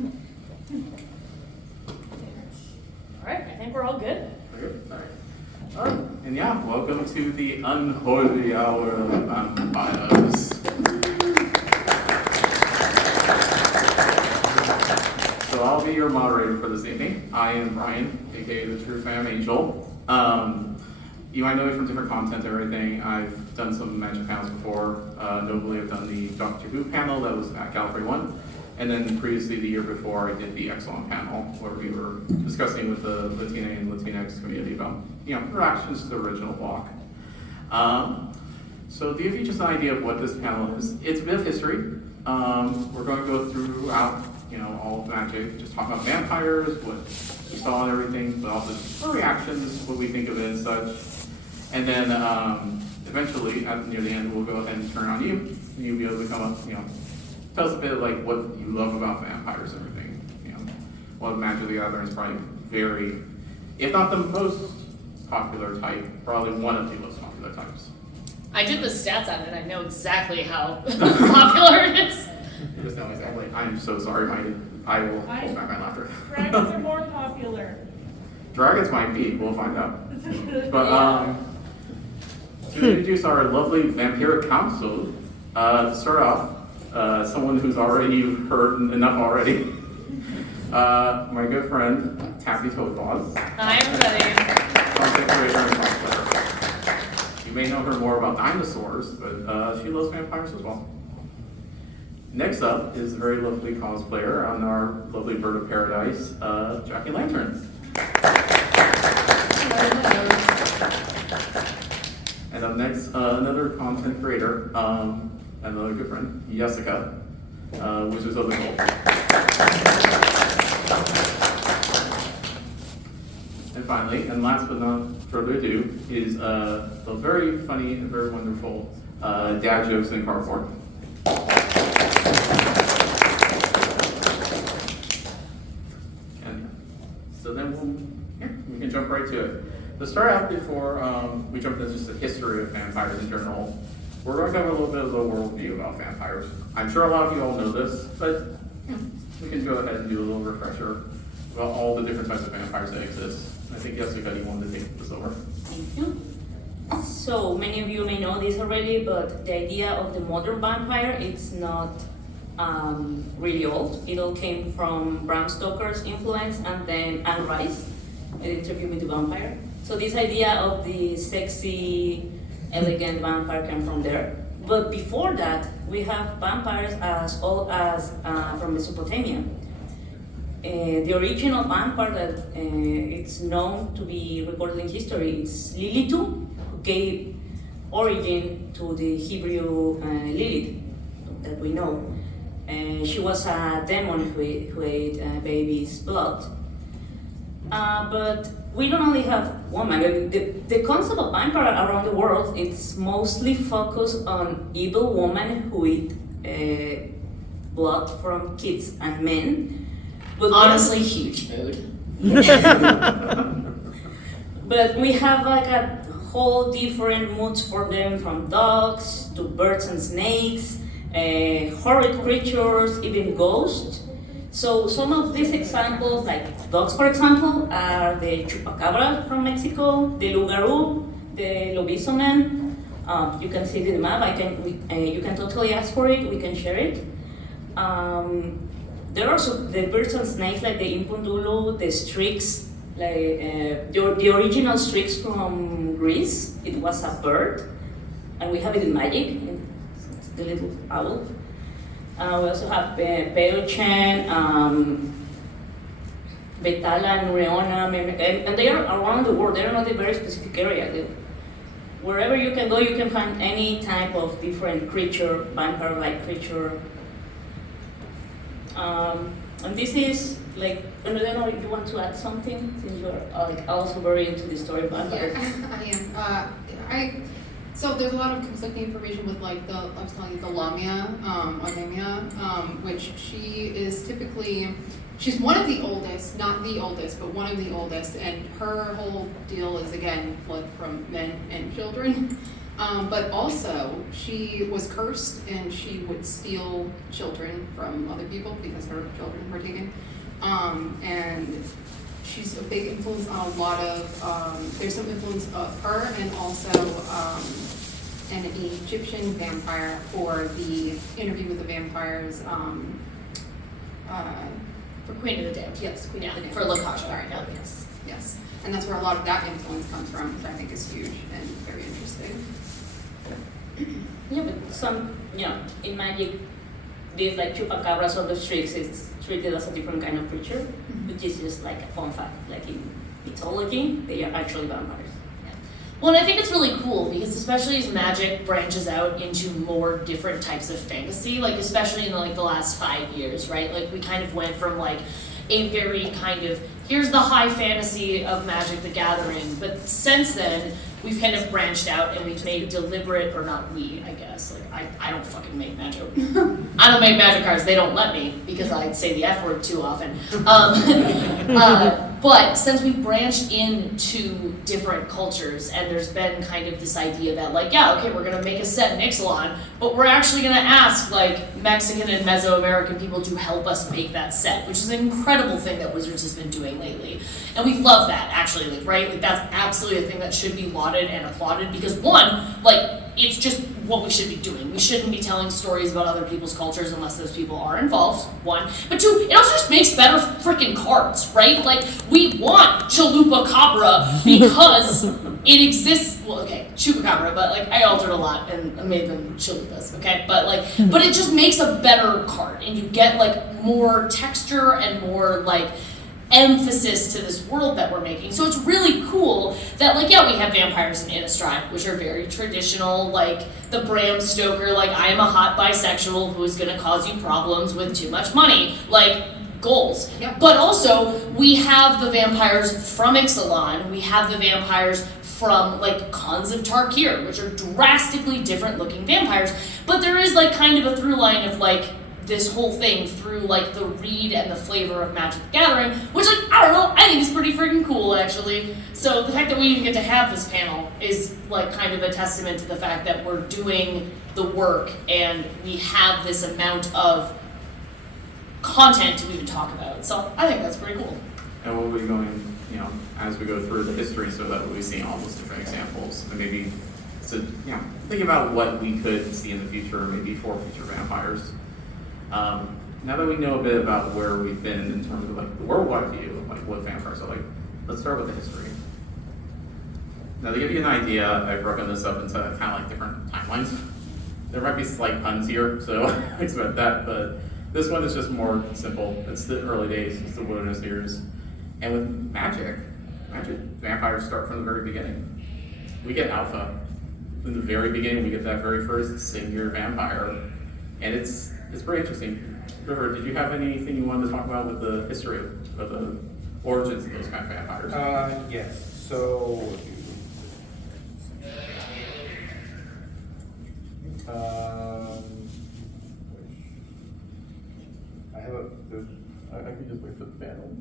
All right, I think we're all good. Good. All right. And yeah, welcome to the Unholy Hour of Vampires. So I'll be your moderator for this evening. I am Brian, aka the Tru PhantomAngel. You might know me from different content and everything. I've done some Magic panels before. Notably, I've done the Doctor Who panel that was at Gallifrey 1. And then previously, the year before, I did the Excellent panel where we were discussing with the Latina and Latinx community about, reactions to the original block. So to give you just an idea of what this panel is, it's a bit of history. We're going to go throughout, all of Magic, just talk about vampires, what we saw and everything, but also just our reactions, what we think of it and such. And then eventually, near the end, we'll go ahead and turn on you, and you'll be able to come up, tell us a bit like what you love about vampires and everything. Well, Magic the Gathering is probably very, if not the most popular type, probably one of the most popular types. I did the stats on it. I know exactly how popular it is. You just know exactly. I'm so sorry. I will hold back my laughter. Dragons are more popular. Dragons might be. We'll find out. But to introduce our lovely vampiric council, to start off. Someone who's already, you've heard enough already. My good friend, Taffy Toadpaws. Hi, everybody. Content creator and cosplayer. You may know her more about dinosaurs, but she loves vampires as well. Next up is a very lovely cosplayer on our lovely Bird of Paradise, Jackie Lantern. And up next, another content creator, another good friend, Jessica, Wizards of the Coast. And finally, and last but not further ado, is the very funny and very wonderful Dadjokes in Cardboard. And so then we can jump right to it. To start out, before we jump into just the history of vampires in general, we're going to cover a little bit of the worldview about vampires. I'm sure a lot of you all know this, but we can go ahead and do a little refresher about all the different types of vampires that exist. I think Jessica, you wanted to take this over. Thank you. So many of you may know this already, but the idea of the modern vampire, it's not really old. It all came from Bram Stoker's influence and then Anne Rice, an interview with the vampire. So this idea of the sexy, elegant vampire came from there. But before that, we have vampires as old as from Mesopotamia. The original vampire that it's known to be recorded in history is Lilith, who gave origin to the Hebrew Lilith that we know. She was a demon who ate baby's blood. But we don't only have women. The concept of vampire around the world, it's mostly focused on evil women who eat blood from kids and men. But Honestly, huge mood. But we have like a whole different moods for them, from dogs to birds and snakes, horrid creatures, even ghosts. So some of these examples, like dogs for example, are the chupacabra from Mexico, the loup-garou, the lobisomem. You can see it in the map. You can totally ask for it. We can share it. There are also the birds and snakes like the impundulu, the strix, like the original strix from Greece. It was a bird, and we have it in Magic. It's the little owl. We also have Peruchen, Betala, Nureona, and they are around the world. They are not a very specific area. Wherever you can go, you can find any type of different creature, vampire-like creature. And this is like, I don't know if you want to add something, since you're like also very into the story of vampires. Yeah, I am. So there's a lot of conflicting information with like I was telling you, the Lamia, which she is typically, she's one of the oldest, not the oldest, but one of the oldest, and her whole deal is, again, blood from men and children. But also, she was cursed and she would steal children from other people because her children were taken. And she's a big influence on a lot of, there's some influence of her and also an Egyptian vampire for the Interview with the Vampires. For Queen of the Damned. Yes, Queen of the Damned. For Lakasha. Sorry, yes, yes. And that's where a lot of that influence comes from, which I think is huge and very interesting. Yeah, but some, in magic, these like chupacabras or the streaks is treated as a different kind of creature, which is just like a fun fact. Like in mythology, they are actually vampires. Well, and I think it's really cool because especially as magic branches out into more different types of fantasy, like especially in like the last 5 years, right? Like we kind of went from like a very kind of, here's the high fantasy of Magic the Gathering, but since then, we've kind of branched out and we've made deliberate, or not we, I guess, like I don't fucking make magic. I don't make magic cards, they don't let me because I say the F word too often. But since we branched into different cultures and there's been kind of this idea that like, yeah, okay, we're gonna make a set in Ixalan, but we're actually gonna ask like Mexican and Mesoamerican people to help us make that set, which is an incredible thing that Wizards has been doing lately. And we love that actually, like, right? Like that's absolutely a thing that should be lauded and applauded because one, like, it's just what we should be doing. We shouldn't be telling stories about other people's cultures unless those people are involved, one. But two, it also just makes better freaking cards, right? Like, we want Chalupa Cabra because it exists, well, okay, Chupacabra, but like, I altered a lot and made them Chalupas, okay? But like, but it just makes a better card and you get like more texture and more like, emphasis to this world that we're making. So it's really cool that like, yeah, we have vampires in Innistrad, which are very traditional, like the Bram Stoker, like I am a hot bisexual who is gonna cause you problems with too much money, like goals. Yep. But also, we have the vampires from Ixalan, we have the vampires from like Khans of Tarkir, which are drastically different looking vampires, but there is like kind of a through line of like, this whole thing through like the read and the flavor of Magic the Gathering, which like, I don't know, I think is pretty freaking cool actually. So the fact that we even get to have this panel is like kind of a testament to the fact that we're doing the work and we have this amount of content to even talk about. So I think that's pretty cool. And we'll be going, as we go through the history so that we see all those different examples and maybe think about what we could see in the future, maybe for future vampires. Now that we know a bit about where we've been in terms of like the worldwide view of like what vampires are like, let's start with the history. Now to give you an idea, I've broken this up into kind of like different timelines. There might be slight puns here, so expect that, but this one is just more simple. It's the early days, it's the wilderness years. And with Magic vampires start from the very beginning. We get Alpha. In the very beginning, we get that very first singular vampire. And it's pretty interesting. River, did you have anything you wanted to talk about with the history of the origins of those kind of vampires? Yes. So, I can just wait for the panel.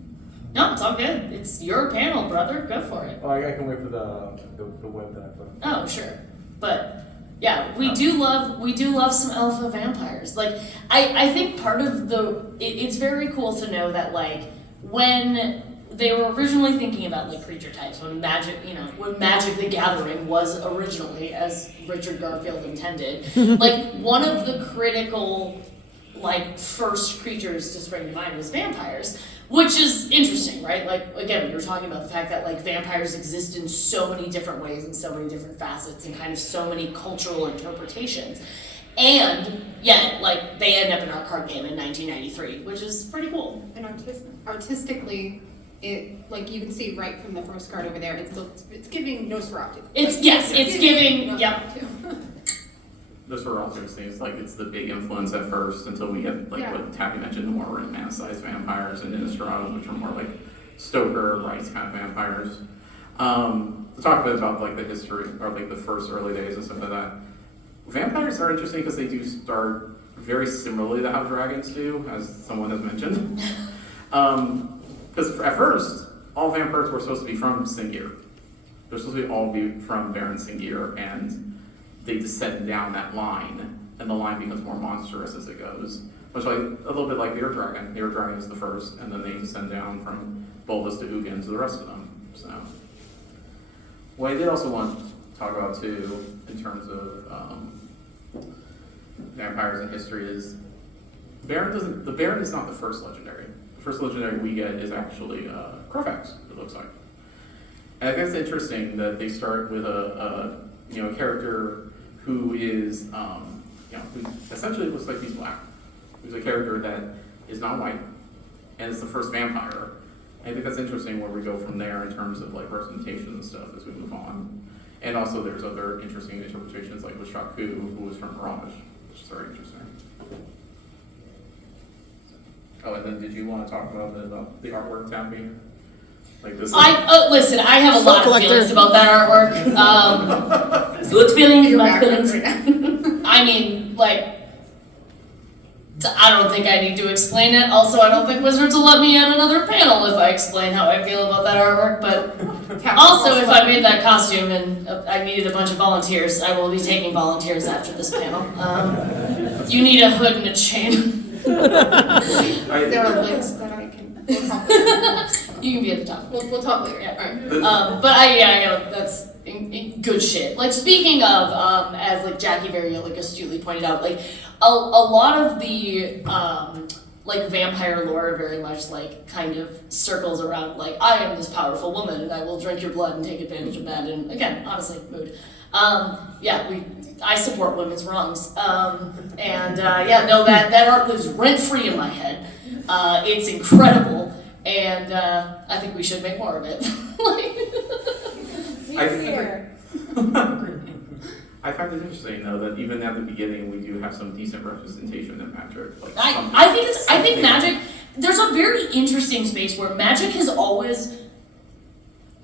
No, it's all good. It's your panel, brother. Go for it. Oh, I can wait for the web that I put. Oh, sure. But yeah, we do love some alpha vampires. Like I think part of it's very cool to know that like when they were originally thinking about like creature types, when Magic the Gathering was originally, as Richard Garfield intended, like one of the critical like first creatures to spring to mind was vampires. Which is interesting, right? Like, again, we were talking about the fact that, like, vampires exist in so many different ways and so many different facets and kind of so many cultural interpretations. And, yet, like, they end up in our card game in 1993, which is pretty cool. And artistically, it, like, you can see right from the first card over there, it's giving Nosferatu. It's giving, yep. Those were also things, like it's the big influence at first until we get like what Tabby mentioned, the more romanticized vampires and Innistrad, which are more like Stoker, Rice kind of vampires. To talk a bit about like the history or like the first early days and stuff like that. Vampires are interesting because they do start very similarly to how dragons do, as someone has mentioned. Because at first, all vampires were supposed to be from Singir. They're supposed to all be from Baron Singir, and they descend down that line, and the line becomes more monstrous as it goes. Much like, a little bit like the Air Dragon. The Air Dragon is the first, and then they descend down from Bulbous to Ugin to the rest of them, so. What I did also want to talk about too, in terms of vampires in history is, the Baron is not the first legendary. The first legendary we get is actually Crowfax, it looks like. And I think it's interesting that they start with a character who is, who essentially looks like he's black. Who's a character that is not white, and it's the first vampire. I think that's interesting where we go from there in terms of like representation and stuff as we move on. And also there's other interesting interpretations like with Shaku, who was from Mirage, which is very interesting. Oh, and then did you want to talk about the artwork, Tappy? Like this? Listen, I have a lot of feelings about that artwork. Good feelings, bad backwards feelings. right now. I mean, like, I don't think I need to explain it. Also, I don't think Wizards will let me in another panel if I explain how I feel about that artwork. But also, if I made that costume and I needed a bunch of volunteers, I will be taking volunteers after this panel. You need a hood and a chain. There are links that I can. We'll talk later. You can be at the top. We'll talk later. Yeah. All right. But I know that's good shit. Like, speaking of, as like Jackie very like astutely pointed out, like a lot of the like vampire lore very much like kind of circles around like, I am this powerful woman and I will drink your blood and take advantage of men. And again, honestly, mood. I support women's wrongs. That art lives rent free in my head. It's incredible, and I think we should make more of it. I find it interesting though that even at the beginning we do have some decent representation in Magic. Like I think Magic. There's a very interesting space where Magic has always.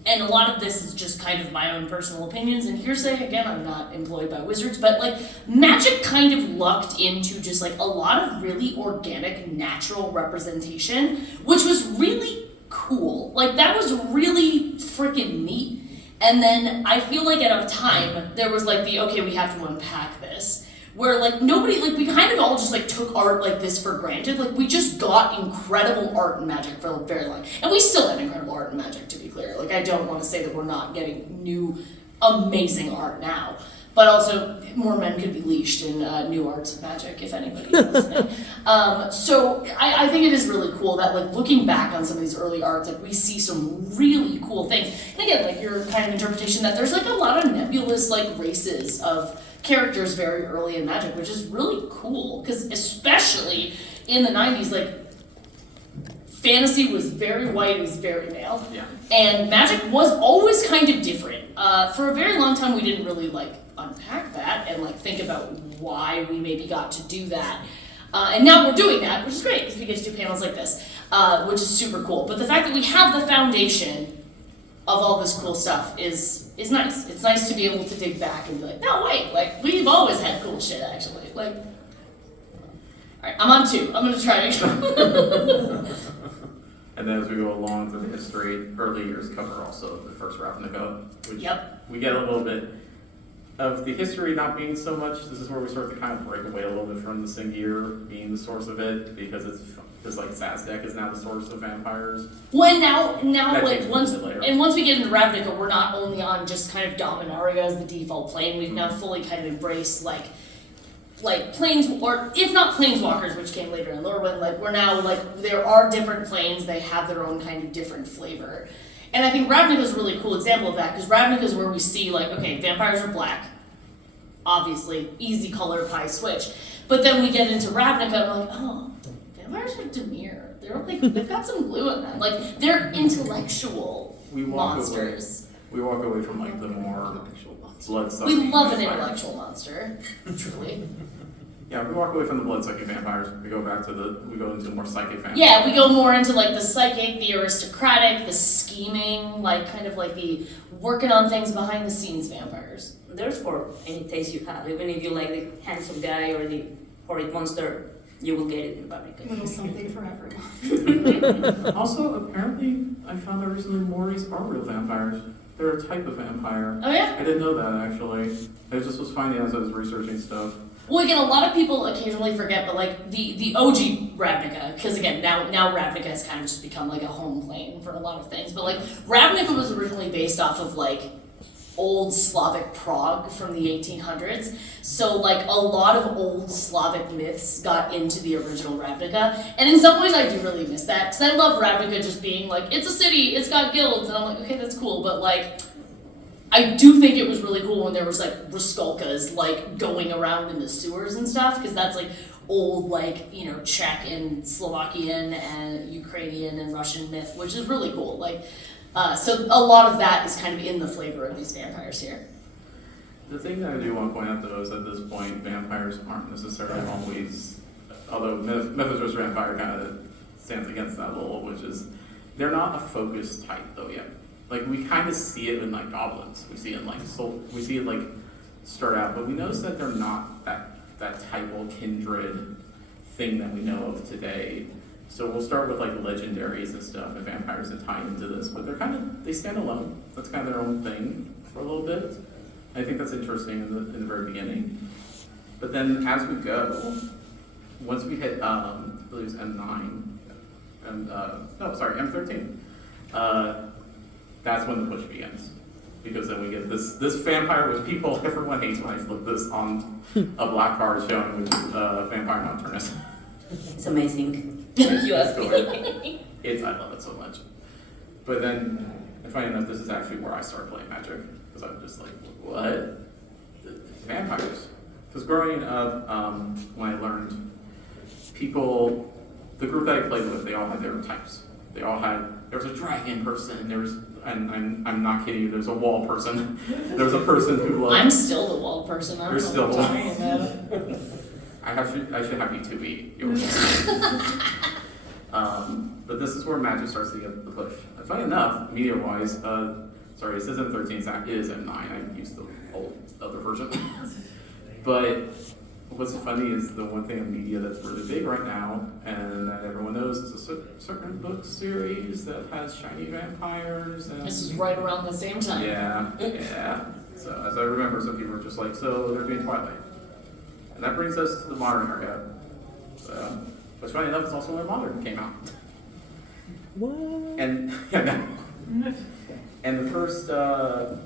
And a lot of this is just kind of my own personal opinions, and hearsay, again, I'm not employed by Wizards, but like, Magic kind of lucked into just like a lot of really organic, natural representation, which was really cool. Like, that was really freaking neat. And then I feel like at a time, there was like okay, we have to unpack this. Where like nobody, like we kind of all just like took art like this for granted. Like we just got incredible art in Magic for a very long, and we still have incredible art in Magic, to be clear. Like I don't want to say that we're not getting new, amazing art now, but also more men could be leashed in new arts of Magic if anybody is listening. So I think it is really cool that like looking back on some of these early arts, like we see some really cool things. And again, like your kind of interpretation that there's like a lot of nebulous like races of characters very early in Magic, which is really cool, because especially in the 90s, like, fantasy was very white, it was very male, and Magic was always kind of different. For a very long time, we didn't really, like, unpack that and, like, think about why we maybe got to do that. And now we're doing that, which is great, because we get to do panels like this, which is super cool. But the fact that we have the foundation of all this cool stuff is nice. It's nice to be able to dig back and be like, no, wait, like, we've always had cool shit, actually. Like, alright, I'm on 2. I'm gonna try again. And then as we go along through the history, early years cover also the first Ravnica, which we get a little bit of the history not being so much. This is where we start to kind of break away a little bit from the Singir being the source of it, because like Sazdeck is now the source of vampires. Well, now That like changes once a bit later. we get into Ravnica, we're not only on just kind of Dominaria as the default plane. We've now fully kind of embraced like planes, or if not planeswalkers, which came later in Lorwyn. Like we're now like there are different planes. They have their own kind of different flavor. And I think Ravnica is a really cool example of that, because Ravnica is where we see like, okay, vampires are black, obviously, easy color pie switch. But then we get into Ravnica and we're like, oh, vampires are demure. They're like, they've got some glue in them. Like, they're intellectual monsters. We walk away from like the more blood-sucking. We love an vampires. intellectual monster, truly. Yeah, we walk away from the blood-sucking vampires. We go into more psychic vampires. Yeah, we go more into like the psychic, the aristocratic, the scheming, like kind of like the working on things behind the scenes vampires. There's for any taste you have. Even if you like the handsome guy or the horrid monster, you will get it in Ravnica. A little something for everyone. Also, apparently, I found out recently Moris are real vampires. They're a type of vampire. Oh yeah? I didn't know that actually. I just was finding as I was researching stuff. Well, again, a lot of people occasionally forget, but like the OG Ravnica, because again, now Ravnica has kind of just become like a home plane for a lot of things. But like Ravnica was originally based off of like old Slavic Prague from the 1800s. So like a lot of old Slavic myths got into the original Ravnica. And in some ways I do really miss that, because I love Ravnica just being like, it's a city, it's got guilds, and I'm like, okay, that's cool, but like, I do think it was really cool when there was like Raskolkas like going around in the sewers and stuff, because that's like old like, you know, Czech and Slovakian and Ukrainian and Russian myth, which is really cool. Like, so a lot of that is kind of in the flavor of these vampires here. The thing that I do want to point out though is at this point, vampires aren't necessarily always, although Mythos vs. Vampire kind of stands against that a little, which is, they're not a focused type though yet. Like, we kind of see it in like goblins, we see it in like we see it like start out, but we notice that they're not that typal kindred thing that we know of today. So we'll start with like legendaries and stuff and vampires that tie into this, but they stand alone. That's kind of their own thing for a little bit. I think that's interesting in the very beginning. But then as we go, once we hit I believe it's M9 and M13, that's when the push begins. Because then we get this vampire, which everyone hates when I flip this on a black card showing, which is Vampire Nocturnus. It's amazing. You ask me. I love it so much. But then, funny enough, this is actually where I started playing Magic. Because I'm just like, what? Vampires. Because growing up, when I learned, the group that I played with, they all had different types. There was a dragon person, and I'm not kidding you, there's a wall person. There's a person who loves... I'm still the wall person. I don't You're know still what you're talking about. I should have you two be yours. But this is where Magic starts to get the push. Funny enough, media-wise, it says M13, it is M9. I used the old other version. But what's funny is the one thing in media that's really big right now, and that everyone knows, is a certain book series that has shiny vampires. And This is right around the same time. Yeah. So as I remember, some people were just like, so they're doing Twilight. And that brings us to the modern era. Which funny enough is also when Modern came out. What? And and the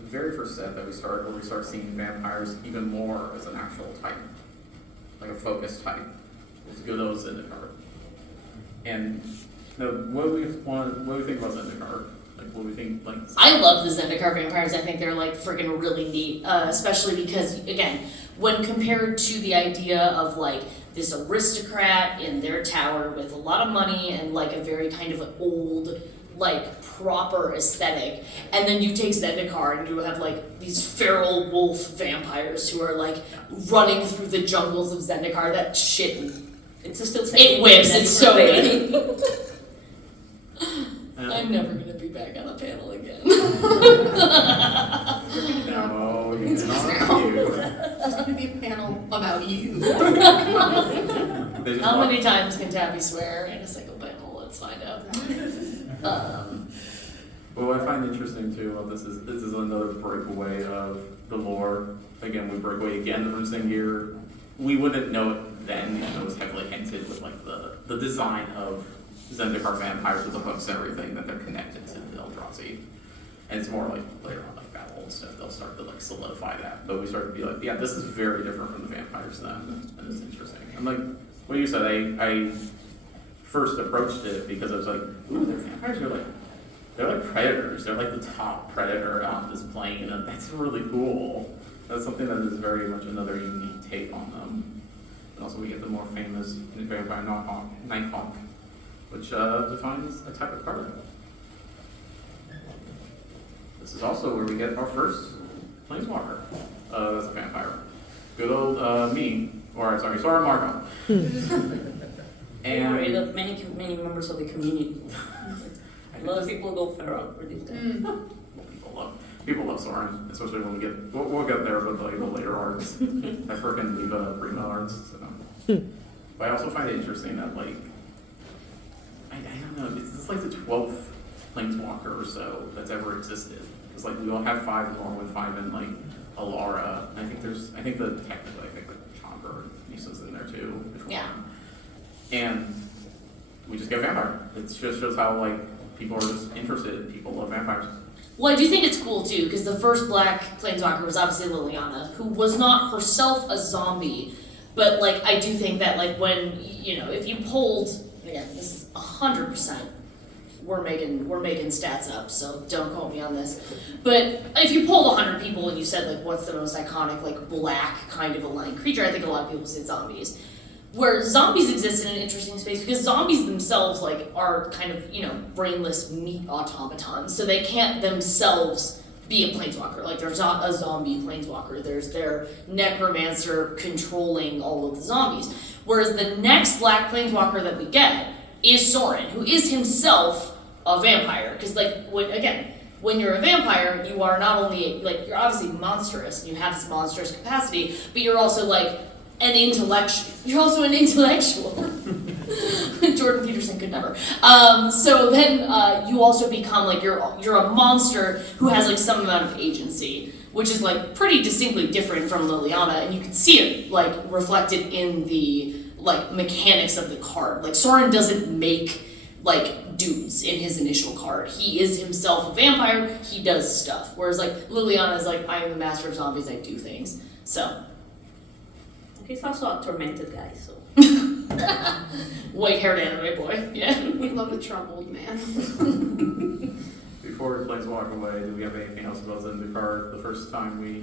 very first set that we start seeing vampires even more as an actual type, like a focused type, was Godot's Zendikar. And what do we think about Zendikar? Like, what do we think? Like, I love the Zendikar vampires. I think they're like freaking really neat, especially because again, when compared to the idea of like this aristocrat in their tower with a lot of money and like a very kind of old, like proper aesthetic, and then you take Zendikar and you have like these feral wolf vampires who are like running through the jungles of Zendikar. That shit, it whips. It's so good. I'm never gonna be back on a panel again. no, you not you. There's going to be a panel about you. How many times can Tabby swear in a single panel? Let's find out. Well, what I find interesting too about this is another breakaway of the lore. Again, we break away again from Zengir. We wouldn't know it then, even though it was heavily hinted with like the design of Zendikar vampires with the hooks and everything, that they're connected to the Eldrazi. And it's more like later on, like battle and stuff, they'll start to like solidify that. But we start to be like, yeah, this is very different from the vampires then, and it's interesting. And like what you said, I first approached it because I was like, ooh, they're vampires. They're like predators. They're like the top predator on this plane, and that's really cool. That's something that is very much another unique take on them. And also we get the more famous vampire Nighthawk, which defines a type of card. This is also where we get our first Planeswalker as a vampire. Good old me, or sorry, Sora Marco. And many members of the community. A lot of people go feral for this guy. People love Soren, especially when we'll get there with like the later arcs. I freaking leave Prima arcs. So. But I also find it interesting that like I don't know, it's like the 12th planeswalker or so that's ever existed. Because like we all have 5 Norwyn, 5 in like Alara. And I think like Chandra or Nisa's in there too. Yeah. And we just get vampire. It just shows how like people are just interested. People love vampires. Well, I do think it's cool too, because the first black planeswalker was obviously Liliana, who was not herself a zombie, but like I do think that like when if you pulled, again, this is 100%, we're making stats up, so don't quote me on this, but if you pulled 100 people and you said like what's the most iconic like black kind of aligned creature, I think a lot of people say zombies. Where zombies exist in an interesting space because zombies themselves like are kind of brainless meat automatons, so they can't themselves be a planeswalker. Like there's not a zombie planeswalker. There's their necromancer controlling all of the zombies. Whereas the next black planeswalker that we get is Sorin, who is himself a vampire. Because when you're a vampire, you are not only you're obviously monstrous and you have this monstrous capacity, but you're also like an intellectual. You're also an intellectual. Jordan Peterson could never. So then you also become like you're a monster who has like some amount of agency, which is like pretty distinctly different from Liliana, and you can see it like reflected in the like mechanics of the card. Like Sorin doesn't make like dudes in his initial card. He is himself a vampire. He does stuff. Whereas like Liliana is like I am the master of zombies. I do things. So. He's also a tormented guy, so. White-haired anime boy, yeah. We love a troubled man. Before Blaze walk away, do we have anything else about Zendikar? The first time we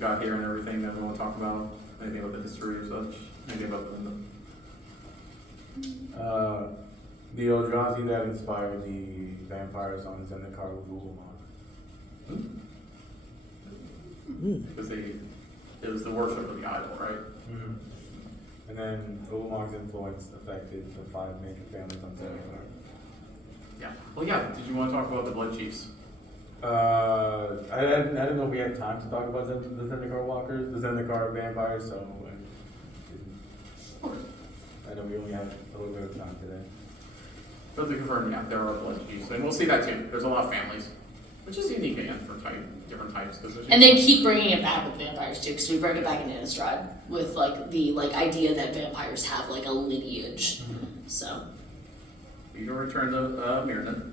got here and everything that we want to talk about? Anything about the history or such? Anything about The Eldrazi that inspired the vampires on Zendikar was Ulamog. Because it was the worship of the idol, right? Mm-hmm. And then Ulamog's influence affected the 5 major families on Zendikar. Yeah. Well, yeah. Did you want to talk about the Blood Chiefs? I didn't know if we had time to talk about the Zendikar walkers, the Zendikar vampires, so I know we only have a little bit of time today. But to confirm, yeah, there are Blood Chiefs, and we'll see that too. There's a lot of families, which is unique again for different types. And they keep bringing it back with vampires too, because we bring it back in Innistrad with like the idea that vampires have like a lineage. So we can return to Mirrodin.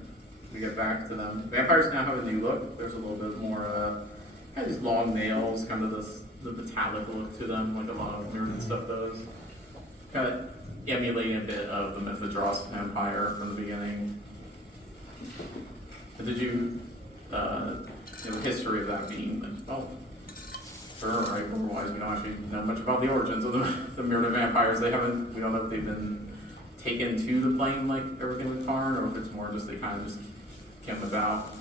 We get back to them. Vampires now have a new look. There's a little bit more kind of these long nails, kind of the metallic look to them, like a lot of Mirrodin stuff does. Kind of emulating a bit of the Mythodros Empire from the beginning. And did you the history of that being, well, sure, right, otherwise we don't actually know much about the origins of the Mirrodin vampires. We don't know if they've been taken to the plane like everything with Karn, or if it's more just they kind of just came about.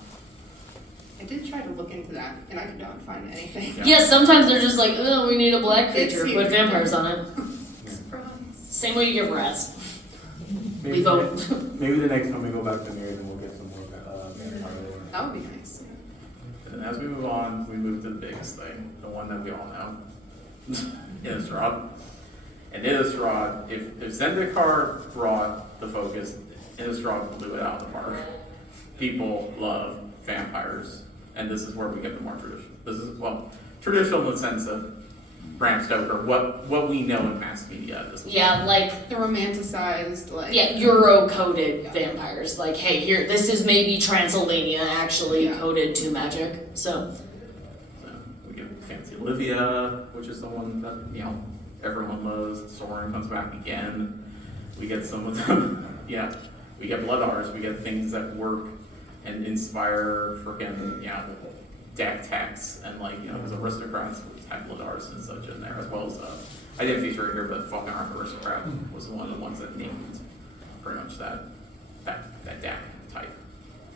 I did try to look into that, and I could not find anything. Yeah. yeah, sometimes they're just like, oh, we need a black creature, It's put vampires on it. Surprise. Same way you give rats. Maybe, We vote. maybe the next time we go back to Mirrodin, we'll get some more vampire lore. That would be nice. And as we move on, we move to the biggest thing, the one that we all know, Innistrad. And Innistrad, if Zendikar brought the focus, Innistrad blew it out of the park. People love vampires, and this is where we get the more traditional. This is, well, traditional in the sense of Bram Stoker, what we know in mass media at this point. Yeah, like The romanticized, like. yeah, Euro-coded vampires. Like, hey, here, this is maybe Transylvania actually Yeah. coded to magic. So So we get Fancy Olivia, which is the one that, everyone loves. Sorin comes back again. We get some of them, yeah. We get Blood Arts, we get things that work and inspire freaking, deck techs and his aristocrats had Blood Arts and such in there, as well as, I didn't feature it here, but Falcon Arc Aristocrat was one of the ones that named pretty much that deck type.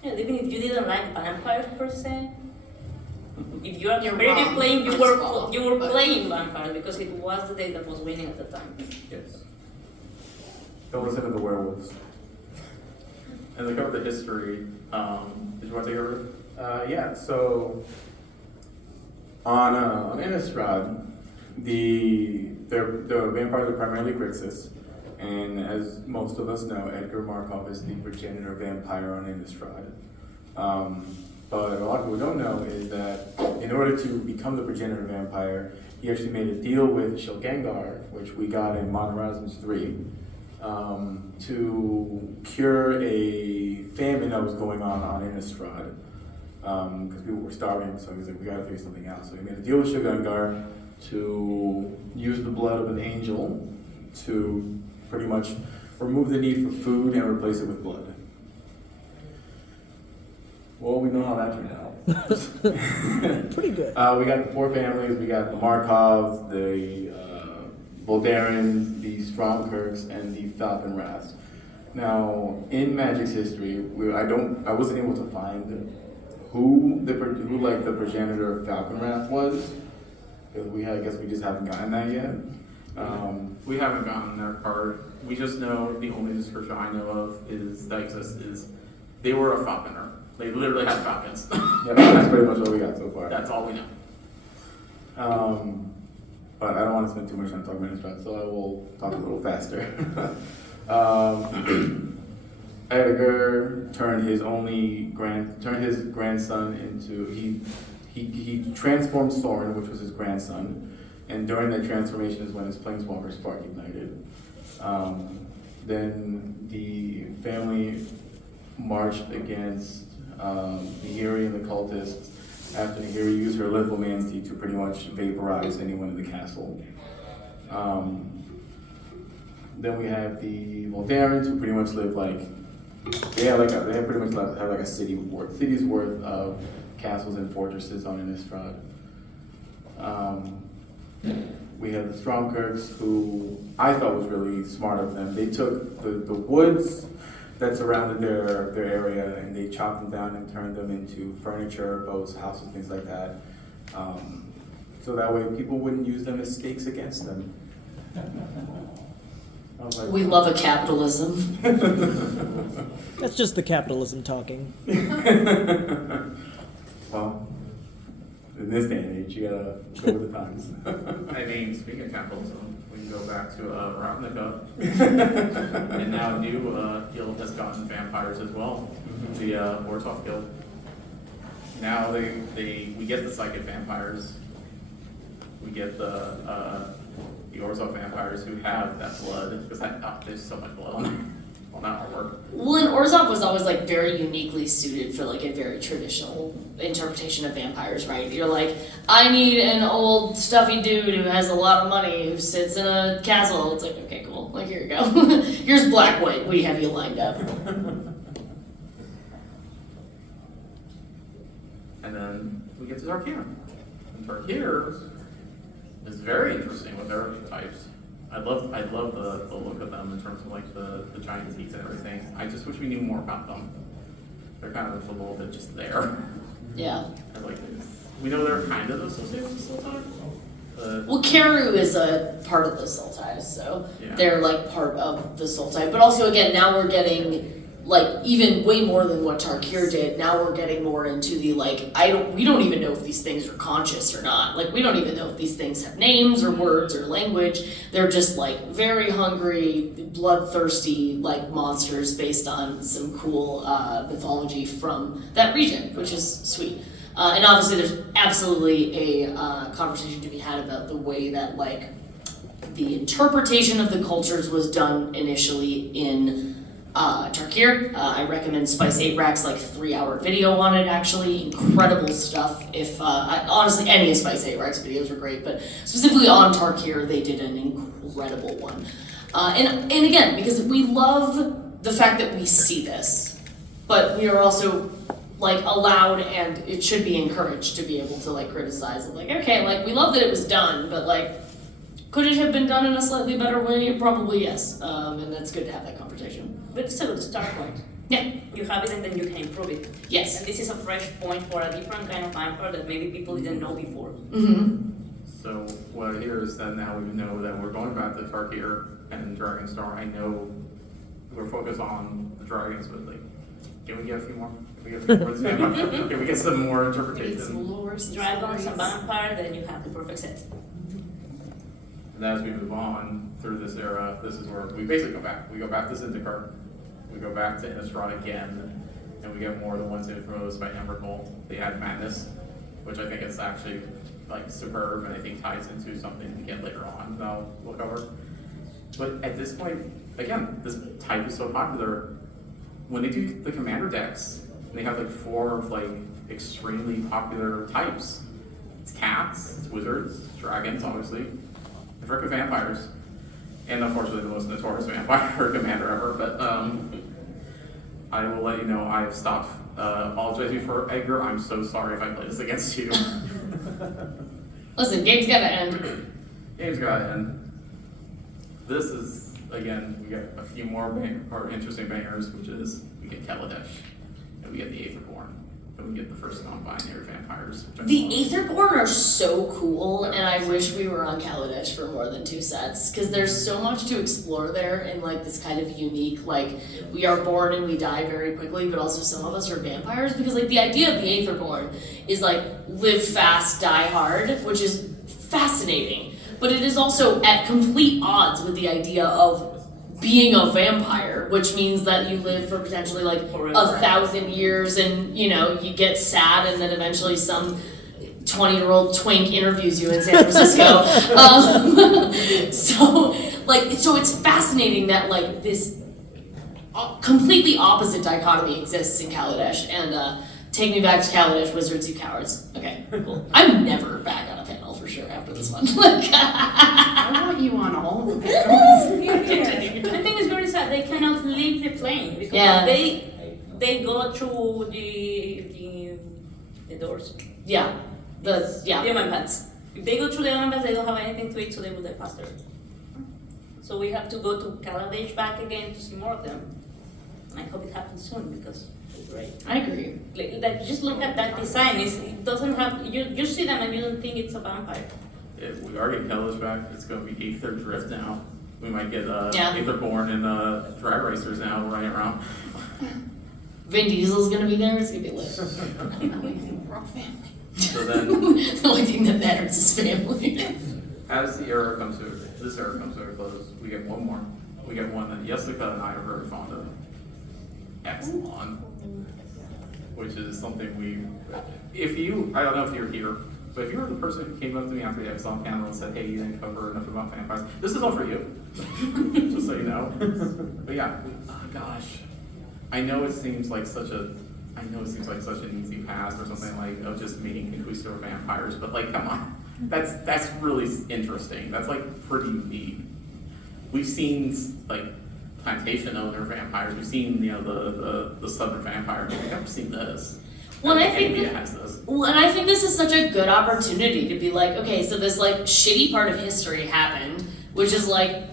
Yeah, even if you didn't like vampires per se, if you are You're competitive wrong, playing, you first were of all, but- playing vampires because it was the day that was winning at the time. Yes. Don't listen to the werewolves. And look up the history, did you want to take over? Yeah, so on Innistrad, the vampires are primarily Grixis. And as most of us know, Edgar Markov is the progenitor vampire on Innistrad. But a lot of people don't know is that in order to become the progenitor vampire, he actually made a deal with Shilgengar, which we got in Modern Horizons 3, to cure a famine that was going on Innistrad. Because people were starving, so he was like, we gotta figure something out. So he made a deal with Shilgengar to use the blood of an angel to pretty much remove the need for food and replace it with blood. Well, we know how that turned out. Pretty good. We got the 4 families. We got the Markovs, the Voldarins, the Stromkirks, and the Falcon Wraths. Now, in Magic's history, I wasn't able to find who the progenitor of Falcon Wrath was, because I guess we just haven't gotten that yet. We haven't gotten their card. We just know the only description I know of that exists is they were a falconer. They literally had falcons. Yeah, that's pretty much all we got so far. That's all we know. But I don't want to spend too much time talking about Innistrad, so I will talk a little faster. Edgar turned his grandson into he transformed Soren, which was his grandson, and during that transformation is when his Planeswalker spark ignited. Then the family marched against Nahiri and the cultists after Nahiri used her lithomancy to pretty much vaporize anyone in the castle. Then we have the Voldarins, who pretty much live they pretty much have like a city's worth of castles and fortresses on Innistrad. We have the Stromkirks, who I thought was really smart of them. They took the woods that surrounded their area and they chopped them down and turned them into furniture, boats, houses, things like that. So that way people wouldn't use them as stakes against them. I was like, We love a capitalism. That's just the capitalism talking. well, in this day and age, you gotta go with the times. I mean, speaking of capitalism, we can go back to Ravnica. And now a new guild has gotten vampires as well, the Orzhov Guild. Now we get the psychic vampires. We get the Orzhov vampires who have that blood, because there's so much blood on that artwork. Well, and Orzhov was always like very uniquely suited for like a very traditional interpretation of vampires, right? You're like, I need an old stuffy dude who has a lot of money who sits in a castle. It's like, okay, cool. Like, here you go. Here's Black White. We have you lined up. And then we get to Tarkir. And Tarkir is very interesting with their types. I love the look of them in terms of like the giant teeth and everything. I just wish we knew more about them. They're kind of a little bit just there. Yeah. I like it. We know they're kind of associated with Sultai. Well, Keru is a part of the Sultai, so Yeah. they're like part of the Sultai. But also, again, now we're getting like even way more than what Tarkir did. Now we're getting more into the like we don't even know if these things are conscious or not. Like we don't even know if these things have names or words or language. They're just like very hungry, bloodthirsty like monsters based on some cool mythology from that region, which is sweet. And obviously, there's absolutely a conversation to be had about the way that like the interpretation of the cultures was done initially in Tarkir. I recommend Spice 8 Rack's like 3-hour video on it, actually. Incredible stuff. Honestly, any of Spice 8 Rack's videos are great, but specifically on Tarkir, they did an incredible one. And again, because we love the fact that we see this, but we are also like allowed and it should be encouraged to be able to like criticize it. Like, okay, like we love that it was done, but like, could it have been done in a slightly better way? Probably yes. And that's good to have that conversation. But it's a good start point. Yeah. You have it and then you can improve it. Yes. And this is a fresh point for a different kind of vampire that maybe people didn't know before. Mm-hmm. So what I hear is that now we know that we're going back to Tarkir and Dragonstar. I know we're focused on the dragons, but like, can we get a few more? Can we get some more Maybe some interpretation? lore, some Dragons stories. and vampire, then you have the perfect set. And as we move on, through this era, this is where we basically go back. We go back to Zendikar, we go back to Innistrad again, and we get more of the ones influenced by Emrakul. They add Madness, which I think is actually like superb, and I think ties into something we get later on that I'll look over. But at this point, again, this type is so popular. When they do the commander decks, they have like 4 like extremely popular types. It's cats, it's wizards, dragons, obviously, and frickin' vampires, and unfortunately the most notorious vampire commander ever. But I will let you know I've stopped apologizing for Edgar. I'm so sorry if I play this against you. Listen, game's gotta end. Game's gotta end. This is, again, we got a few more interesting bangers, which is we get Kaladesh, and we get the Aetherborn, and we get the first non-binary vampires. The Aetherborn are so cool, and I wish we were on Kaladesh for more than 2 sets, because there's so much to explore there in like this kind of unique, like, we are born and we die very quickly, but also some of us are vampires, because like the idea of the Aetherborn is like live fast, die hard, which is fascinating, but it is also at complete odds with the idea of being a vampire, which means that you live for potentially like 1,000 years, and you know, you get sad, and then eventually some 20-year-old twink interviews you in San Francisco. So it's fascinating that like this completely opposite dichotomy exists in Kaladesh, and take me back to Kaladesh, wizards, you cowards. Okay, cool. I'm never back on a panel for sure after this one. I want you on all of the panels. I think it's very sad. They cannot leave the plane because Yeah. they go through the doors. Yeah. The Yeah. human paths. If they go through the human paths, they don't have anything to eat, so they will die faster. So we have to go to Kaladesh back again to see more of them. I hope it happens soon because it's great. I agree. Like, just look at that design. It doesn't have you see them and you don't think it's a vampire. If we are getting Kaladesh back, it's going to be Aether Drift now. We might get Yeah. Aetherborn and Drag Racers now running around. Vin Diesel's gonna be there, it's gonna be lit. Rock family. So then, The only thing that matters is family. as this era comes to a close, we get one more. We get one that Jessica and I are very fond of. Exelon, which is something I don't know if you're here, but if you were the person who came up to me after the Exelon panel and said, hey, you didn't cover enough about vampires, this is all for you. Just so you know. But yeah, oh gosh. I know it seems like such an easy path or something like of just making Conquistador vampires, but like, come on. That's really interesting. That's like pretty neat. We've seen like plantation owner vampires. We've seen, you know, the southern vampires. We've never seen this. Well, I think India has this. Well, and I think this is such a good opportunity to be like, okay, so this like shitty part of history happened, which is like,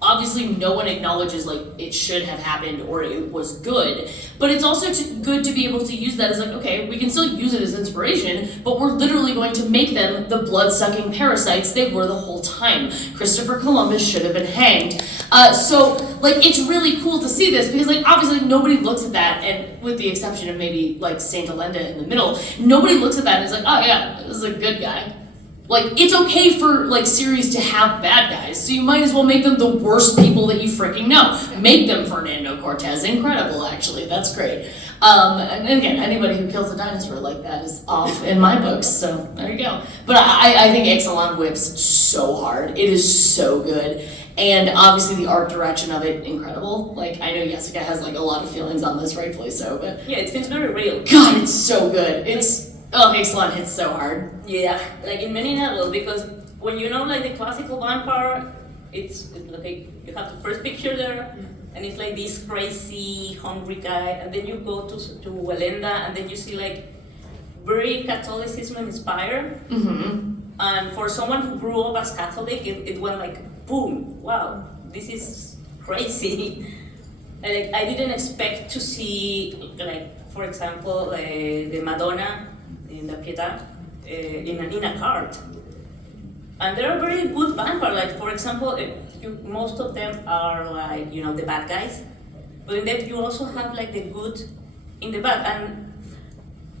obviously no one acknowledges like it should have happened or it was good, but it's also good to be able to use that as like, okay, we can still use it as inspiration, but we're literally going to make them the blood-sucking parasites they were the whole time. Christopher Columbus should have been hanged. So like it's really cool to see this because like obviously nobody looks at that, and with the exception of maybe like Saint Elenda in the middle, nobody looks at that and is like, oh yeah, this is a good guy. Like, it's okay for, like, series to have bad guys, so you might as well make them the worst people that you freaking know. Make them Fernando Cortez. Incredible, actually. That's great. And again, anybody who kills a dinosaur like that is off in my books, so there you go. But I think Exelon whips so hard. It is so good. And obviously the art direction of it, incredible. Like, I know Jessica has, like, a lot of feelings on this, rightfully so, but... Yeah, it feels very real. God, it's so good. Exelon hits so hard. Yeah, like in many levels, because when you know like the classical vampire, it's like you have the first picture there, and it's like this crazy, hungry guy, and then you go to Elenda, and then you see like very Catholicism inspired. Mm-hmm. And for someone who grew up as Catholic, it went like, boom, wow, this is crazy. And like, I didn't expect to see, like, for example, the Madonna in the Pietà in a card. And they're very good vampire. Like, for example, most of them are like, you know, the bad guys. But then you also have like the good in the bad. And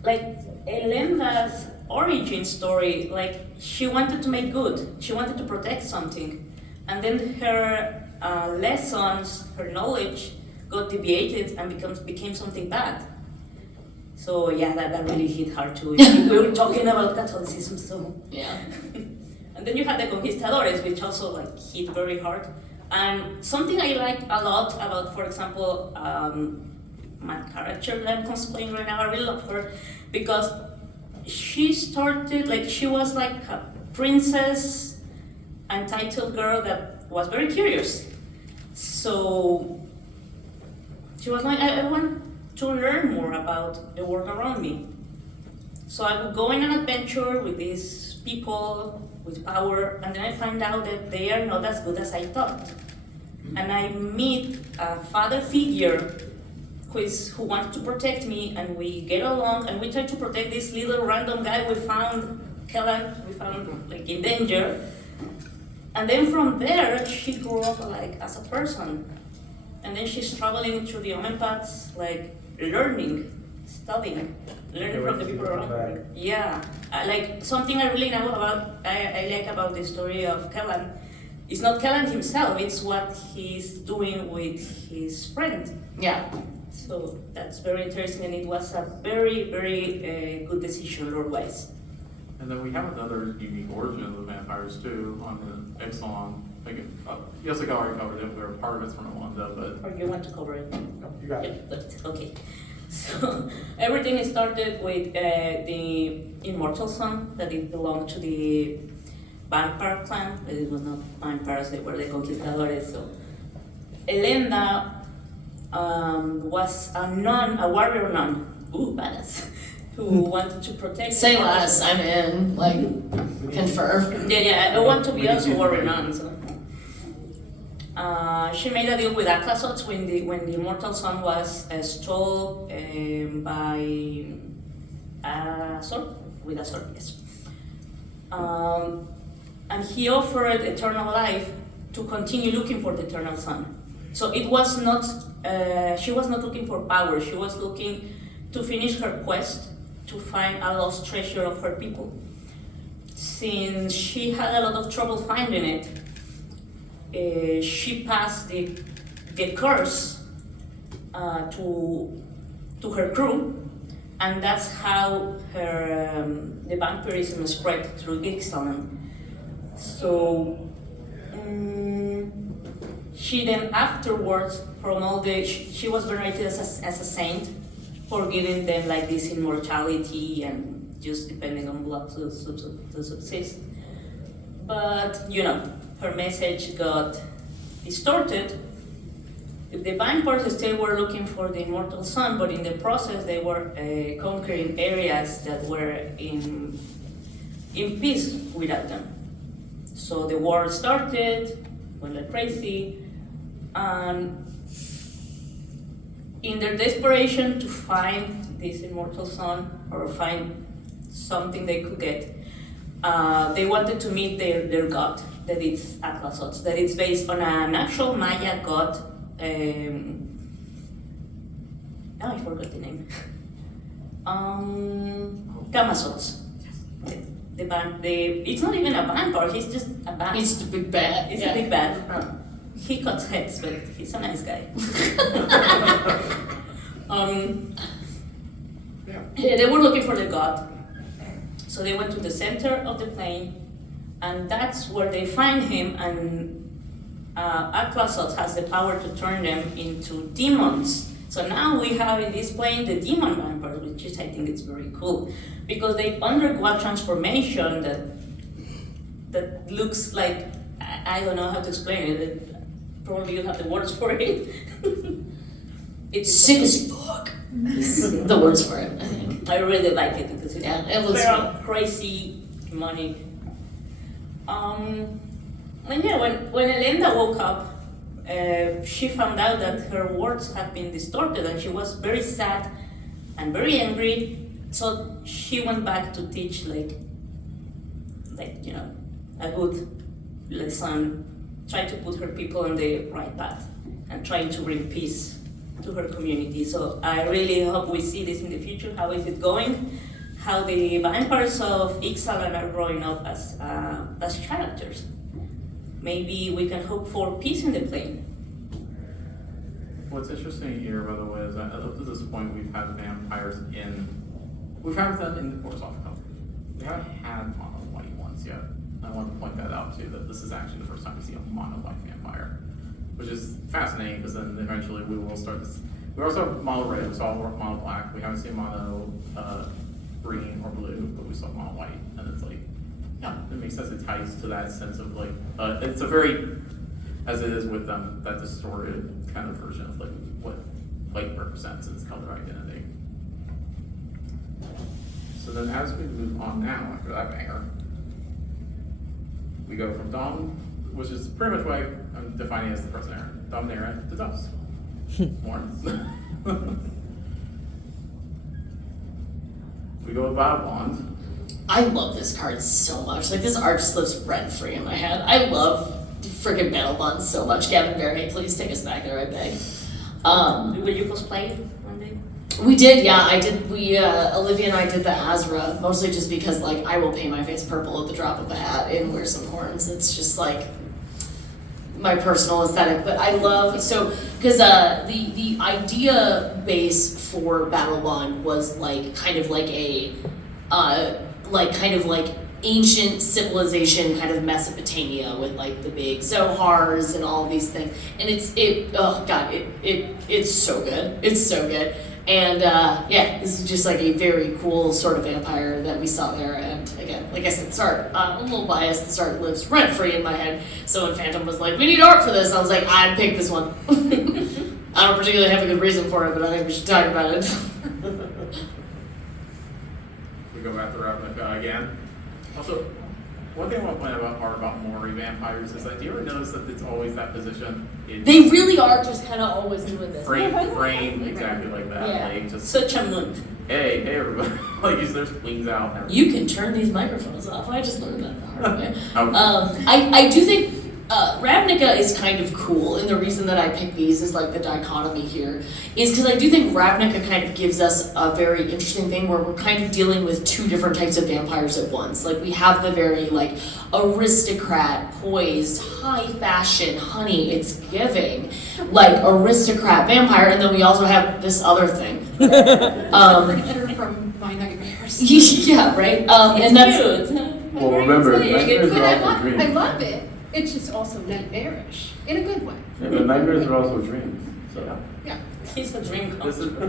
like Elenda's origin story, like she wanted to make good. She wanted to protect something. And then her lessons, her knowledge got deviated and became something bad. So yeah, that really hit hard too. We were talking about Catholicism, so. Yeah. And then you had the conquistadores, which also like hit very hard. And something I like a lot about, for example, my character that I'm cosplaying right now, I really love her because she started, like she was like a princess, entitled girl that was very curious. So she was like, I want to learn more about the world around me. So I would go in an adventure with these people with power, and then I find out that they are not as good as I thought. And I meet a father figure who wants to protect me, and we get along, and we try to protect this little random guy we found, Kellan, like in danger. And then from there, she grew up like as a person. And then she's traveling through the Omen paths, like learning, studying, learning from the people around her. Yeah, like something I really know about, I like about the story of Kellan. It's not Kellan himself, it's what he's doing with his friend. Yeah. So that's very interesting, and it was a very, very good decision lore-wise. And then we have another unique origin of the vampires too on the Ixalan. Jessica already covered it, where part of it's from Rwanda, but. Or you want to cover it? You got Yep, that's okay. So everything started with the immortal son, that it belonged to the vampire clan, but it was not vampires, they were the conquistadores. So Elenda was a nun, a warrior nun, badass, who wanted to protect. Say less, I'm in, like, confirm. Yeah, I want to be also warrior nun, so. She made a deal with Aklasots when the immortal son was stolen by a sword, with a sword, yes. And he offered eternal life to continue looking for the eternal son. So it was not, she was not looking for power, she was looking to finish her quest to find a lost treasure of her people. Since she had a lot of trouble finding it, she passed the curse to her crew, and that's how the vampirism spread through Ixalan. So she then afterwards, from all the, she was venerated as a saint for giving them like this immortality and just depending on blood to subsist. But you know, her message got distorted. The vampires still were looking for the immortal sun, but in the process they were conquering areas that were in peace without them. So the war started, went like crazy, and in their desperation to find this immortal sun or find something they could get, they wanted to meet their god, that it's Atlasots, that it's based on an actual Maya god. I forgot the name. Kamasots. It's not even a vampire, he's just a bat. He's the big bad. He's a big bat. He cuts heads, but he's a nice guy. They were looking for the god. So they went to the center of the plane, and that's where they find him, and Atlasot has the power to turn them into demons. So now we have in this plane the demon vampires, which is, I think it's very cool, because they undergo a transformation that looks like, I don't know how to explain it, probably you'll have the words for it. It's Sick as fuck. The words for it, I think. I really like it because it's It looks feral, crazy, demonic. And yeah, when Elenda woke up, she found out that her words had been distorted, and she was very sad and very angry. So she went back to teach like you know, a good lesson, try to put her people on the right path, and trying to bring peace to her community. So I really hope we see this in the future. How is it going? How the vampires of Ixalan are growing up as characters. maybe we can hope for peace in the plane. What's interesting here, by the way, is that up to this point we've had vampires we've had them in the Warsaw Cup. We haven't had mono white ones yet. I want to point that out too, that this is actually the first time we see a mono white vampire, which is fascinating because then eventually we will start this. We also have mono red, we saw mono black. We haven't seen mono green or blue, but we saw mono white, and it's like, yeah, it makes sense. It ties to that sense of like, it's a very, as it is with them, that distorted kind of version of like what white represents in its color identity. So then as we move on now, after that banger, we go from Dom, which is pretty much what I'm defining as the present era, Dominaria to Dust. More. We go with Vagabond. I love this card so much. Like, this art just lives rent-free in my head. I love freaking Battle Bonds so much. Gavin Barry, please take us back there, I beg. Will you cosplay one day? We did, yeah, I did. Olivia and I did the Azra, mostly just because, like, I will paint my face purple at the drop of a hat and wear some horns. It's just, like, my personal aesthetic. But I love, because the idea base for Battle Bond was, like, kind of like a, ancient civilization, kind of Mesopotamia with, like, the big Zohars and all these things. And it's so good. It's so good. And yeah, this is just like a very cool sort of vampire that we saw there. And again, like I said, I'm a little biased. The art lives rent free in my head. So when Phantom was like, "We need art for this," I was like, "I'd pick this one." I don't particularly have a good reason for it, but I think we should talk about it. We go back to Ravnica again. Also, one thing I want to point out about Mori vampires is that, do you ever notice that it's always that position? They really are just kind of always doing this. Frame exactly like that. Yeah. Like just, Such a mood. hey everybody. Like there's wings out. And You can turn these microphones off. I just learned that the hard way. Oh. I do think Ravnica is kind of cool, and the reason that I pick these is like the dichotomy here is because I do think Ravnica kind of gives us a very interesting thing where we're kind of dealing with two different types of vampires at once. Like we have the very like aristocrat, poised, high fashion, honey, it's giving, like aristocrat vampire, and then we also have this other thing. Pretty sure from my nightmares. Yeah, right. It's And that's cute. Well, remember, nightmares But are also I dreams. love it. It's just also nightmarish in a good way. Yeah, but nightmares are also dreams. So. Yeah. It's a dream come This is true.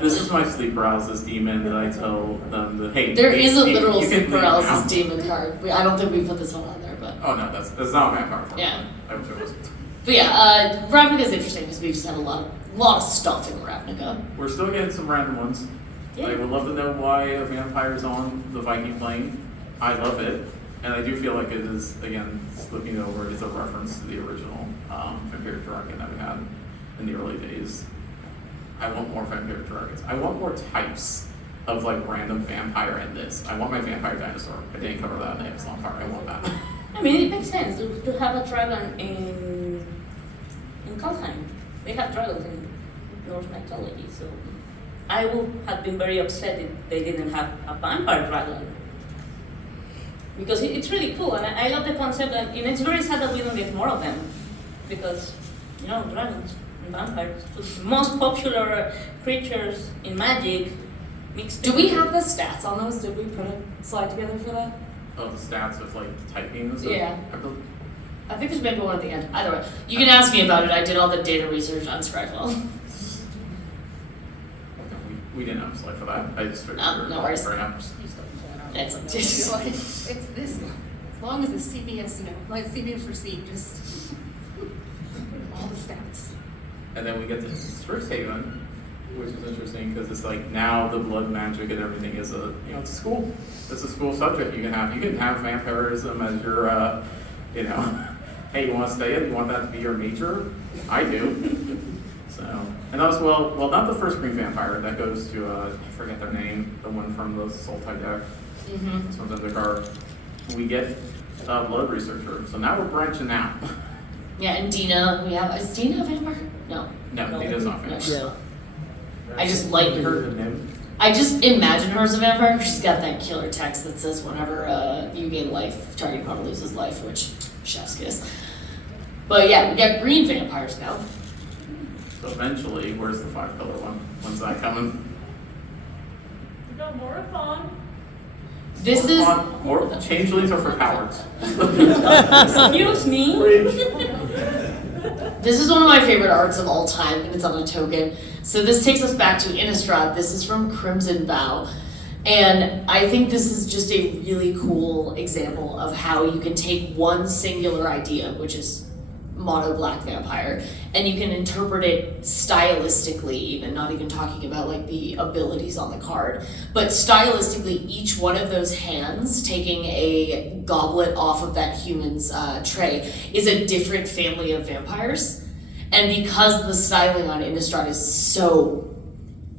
this is my sleep paralysis demon that I tell them that, hey. there is a you literal can sleep leave now. paralysis demon card. I don't think we put this one on there, but. Oh no, that's not a vampire form. Yeah. I wish it was. But yeah, Ravnica is interesting because we just had a lot of stuff in Ravnica. We're still getting some random ones. Yeah. I would love to know why a vampire's on the Viking plane. I love it. And I do feel like it is, again, looking over, it's a reference to the original Vampiric Dragon that we had in the early days. I want more Vampiric Dragons. I want more types of like random vampire in this. I want my vampire dinosaur. I didn't cover that in the Epsilon part. I want that. I mean, it makes sense to have a dragon in Kaldheim. They have dragons in Norse mythology, so I would have been very upset if they didn't have a vampire dragon. Because it's really cool, and I love the concept, and it's very sad that we don't get more of them. Because, dragons and vampires, the most popular creatures in Magic mixed Do we together. have the stats on those? Did we put a slide together for that? Oh, the stats of like typing and stuff. Yeah. I bel- I think there's maybe one at the end. Either way, you can ask me about it. I did all the data research on Scryfall. We didn't have a slide for that. I just figured. Oh, we were no worries. perhaps. It's It's this. As long as the CBS, like CBS receipt, just all the stats. And then we get to Strixhaven, which is interesting because it's like now the blood magic and everything is it's a school. It's a school subject you can have vampirism as your hey, you want to stay it? You want that to be your major? I do. So, and that was well not the first green vampire that goes to I forget their name, the one from the Sultai deck. Mm-hmm. This one's in the card. We get blood researcher. So now we're branching out. Yeah, and Dina, is Dina a vampire? No. No, he does not No, finish. she's not. I just like You her. heard the name? I just imagine her as a vampire because she's got that killer text that says whenever you gain life, target opponent loses life, which chef's kiss. But yeah, we got green vampires now. So eventually, where's the 5-color one? When's that coming? We got Morathon. This is More changelings are for cowards. Excuse me? This is one of my favorite arts of all time, and it's on a token. So this takes us back to Innistrad. This is from Crimson Vow. And I think this is just a really cool example of how you can take one singular idea, which is mono black vampire, and you can interpret it stylistically, even not even talking about like the abilities on the card, but stylistically each one of those hands taking a goblet off of that human's tray is a different family of vampires. And because the styling on Innistrad is so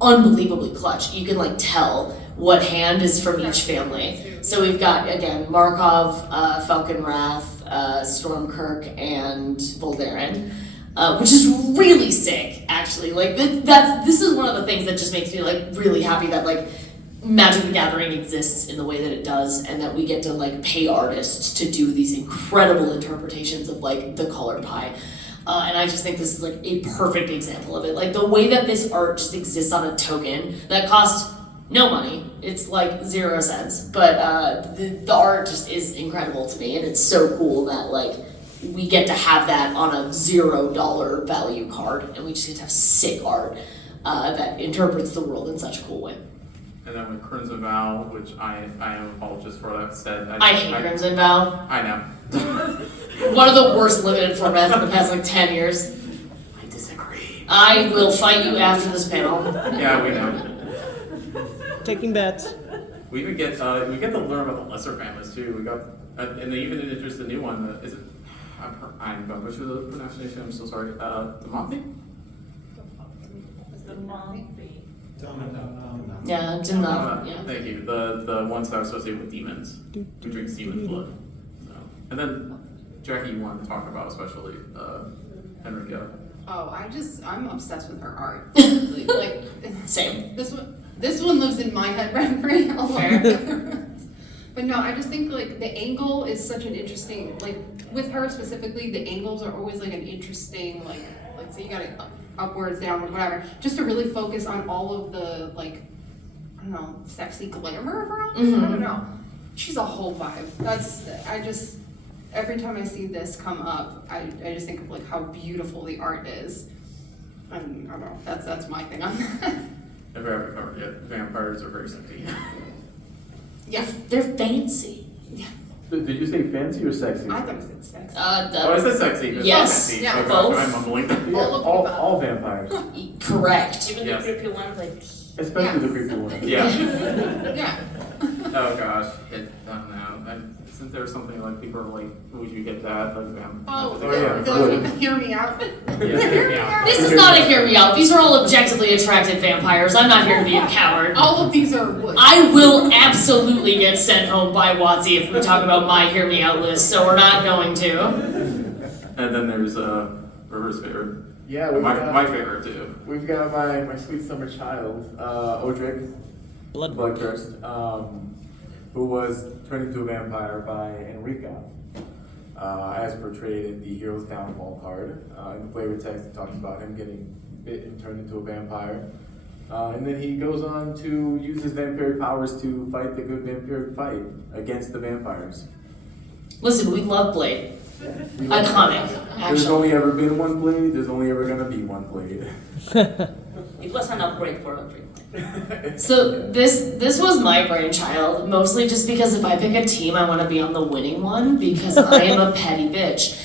unbelievably clutch, you can like tell what hand is from each family. So we've got, again, Markov, Falcon Wrath, Stormkirk, and Voldaren, which is really sick, actually. Like, this is one of the things that just makes me, like, really happy that, like, Magic the Gathering exists in the way that it does, and that we get to, like, pay artists to do these incredible interpretations of, like, the color pie. And I just think this is, like, a perfect example of it. Like, the way that this art just exists on a token that costs no money. It's like 0 cents, but the art just is incredible to me, and it's so cool that like we get to have that on a $0 value card, and we just get to have sick art that interprets the world in such a cool way. And then with Crimson Vow, which I am apologist for that said. I hate Crimson Vow. I know. One of the worst limited formats in the past like 10 years. I disagree. I will fight you after this panel. Yeah, we know. Taking bets. We even get to learn about the lesser families too. We got and they even introduced a new one. Is it? I'm going to butcher the pronunciation. I'm so sorry. The Monty? The Monty. Yeah, did not. Yeah. Thank you. The ones that are associated with demons, who drink demon blood. So, and then Jackie, you wanted to talk about especially Henrika. Oh, I'm obsessed with her art. Like, Same. This one lives in my head rent-free along with the other ones. But no, I just think like the angle is such an interesting, like with her specifically, the angles are always like an interesting, like so you got it upwards, downward, whatever, just to really focus on all of the like, I don't know, sexy glamour of her outfit. I don't know. She's a whole vibe. Every time I see this come up, I just think of like how beautiful the art is. And I don't know, that's my thing on that. If I haven't covered yet, vampires are very sexy. Yeah. They're fancy. Yeah. Did you say fancy or sexy? I thought it said sex. Oh, I said sexy. It's Yes. not fancy. Yeah, Oh, both. gosh, I'm mumbling. Yeah, All of the above. all vampires, Correct. Even Yes. the creepy ones, like, especially Yeah. the creepy ones. Yeah. Yeah. Oh gosh, I don't know. Isn't there something like people are like, would you get that? Like, Oh, yeah. hear me out. yeah. This is not a hear me out. These are all objectively attractive vampires. I'm not here to be a coward. All of these are wood. I will absolutely get sent home by Watsy if we talk about my hear me out list, so we're not going to. And then there's River's favorite. Yeah, My favorite too. We've got my sweet summer child, Odric, Bloodthirst, who was turned into a vampire by Enrica, as portrayed in the Hero's Downfall card. In the flavor text, it talks about him getting bit and turned into a vampire. And then he goes on to use his vampiric powers to fight the good vampiric fight against the vampires. Listen, we love Blade. Iconic, There's actually. only ever been one Blade, there's only ever gonna be one Blade. it was an upgrade for a drink. So this was my brainchild, mostly just because if I pick a team, I want to be on the winning one because I am a petty bitch.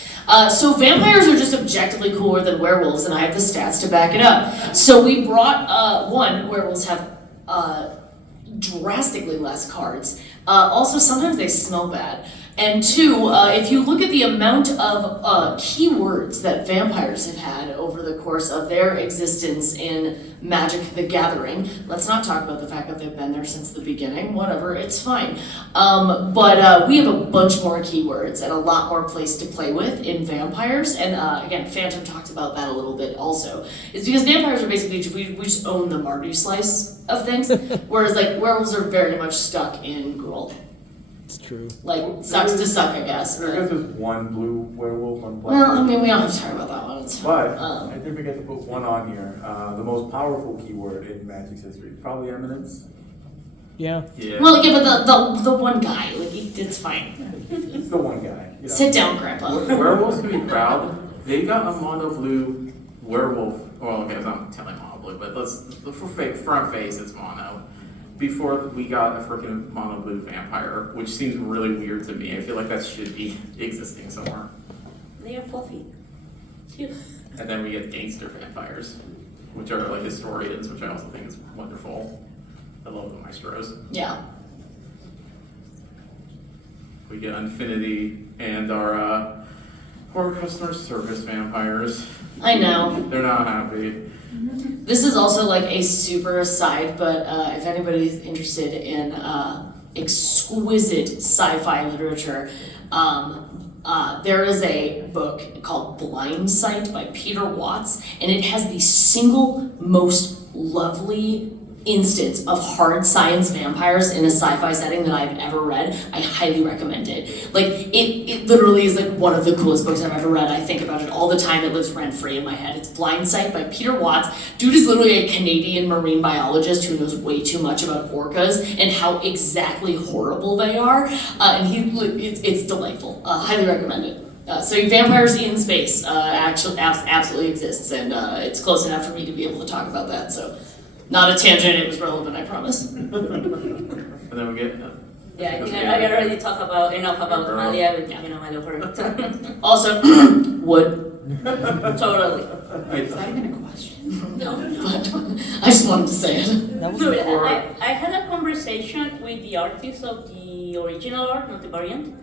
So vampires are just objectively cooler than werewolves, and I have the stats to back it up. So we brought werewolves have drastically less cards. Also, sometimes they smell bad. And two, if you look at the amount of keywords that vampires have had over the course of their existence in Magic the Gathering, let's not talk about the fact that they've been there since the beginning, whatever, it's fine. But we have a bunch more keywords and a lot more place to play with in vampires. And again, Phantom talked about that a little bit also. It's because vampires are basically, we just own the Mardu slice of things, whereas like werewolves are very much stuck in Gruul. It's true. Like, sucks to suck, I guess. I guess there's one blue werewolf, one black. Well, I mean, we don't have to talk about that one. It's But fine. I did forget to put one on here. The most powerful keyword in Magic's history, probably eminence. Yeah. Yeah. Well, yeah, but the one guy, like, it's fine. It's the one guy. You know. Sit down, Grandpa. Werewolves can be proud. They got a mono blue werewolf. Well, okay, it's not telling mono blue, but for front face, it's mono. Before we got a freaking mono blue vampire, which seems really weird to me. I feel like that should be existing somewhere. They are fluffy. Cute. And then we get gangster vampires, which are like historians, which I also think is wonderful. I love the maestros. Yeah. We get Infinity and our poor customer service vampires. I know. They're not happy. This is also like a super aside, but if anybody's interested in exquisite sci-fi literature, there is a book called Blind Sight by Peter Watts, and it has the single most lovely instance of hard science vampires in a sci-fi setting that I've ever read. I highly recommend it. Like, it literally is like one of the coolest books I've ever read. I think about it all the time. It lives rent-free in my head. It's Blind Sight by Peter Watts. Dude is literally a Canadian marine biologist who knows way too much about orcas and how exactly horrible they are. And it's delightful. Highly recommend it. So vampires in space actually absolutely exists, and it's close enough for me to be able to talk about that. So, not a tangent. It was relevant, I promise. And then we get. Yeah, I think I already talked about enough about Malia, but you know, I love her. Also, wood. Totally. Is that even a question? No, but I just wanted to say it. That was No, I had a conversation with the artist of the original art, not the variant,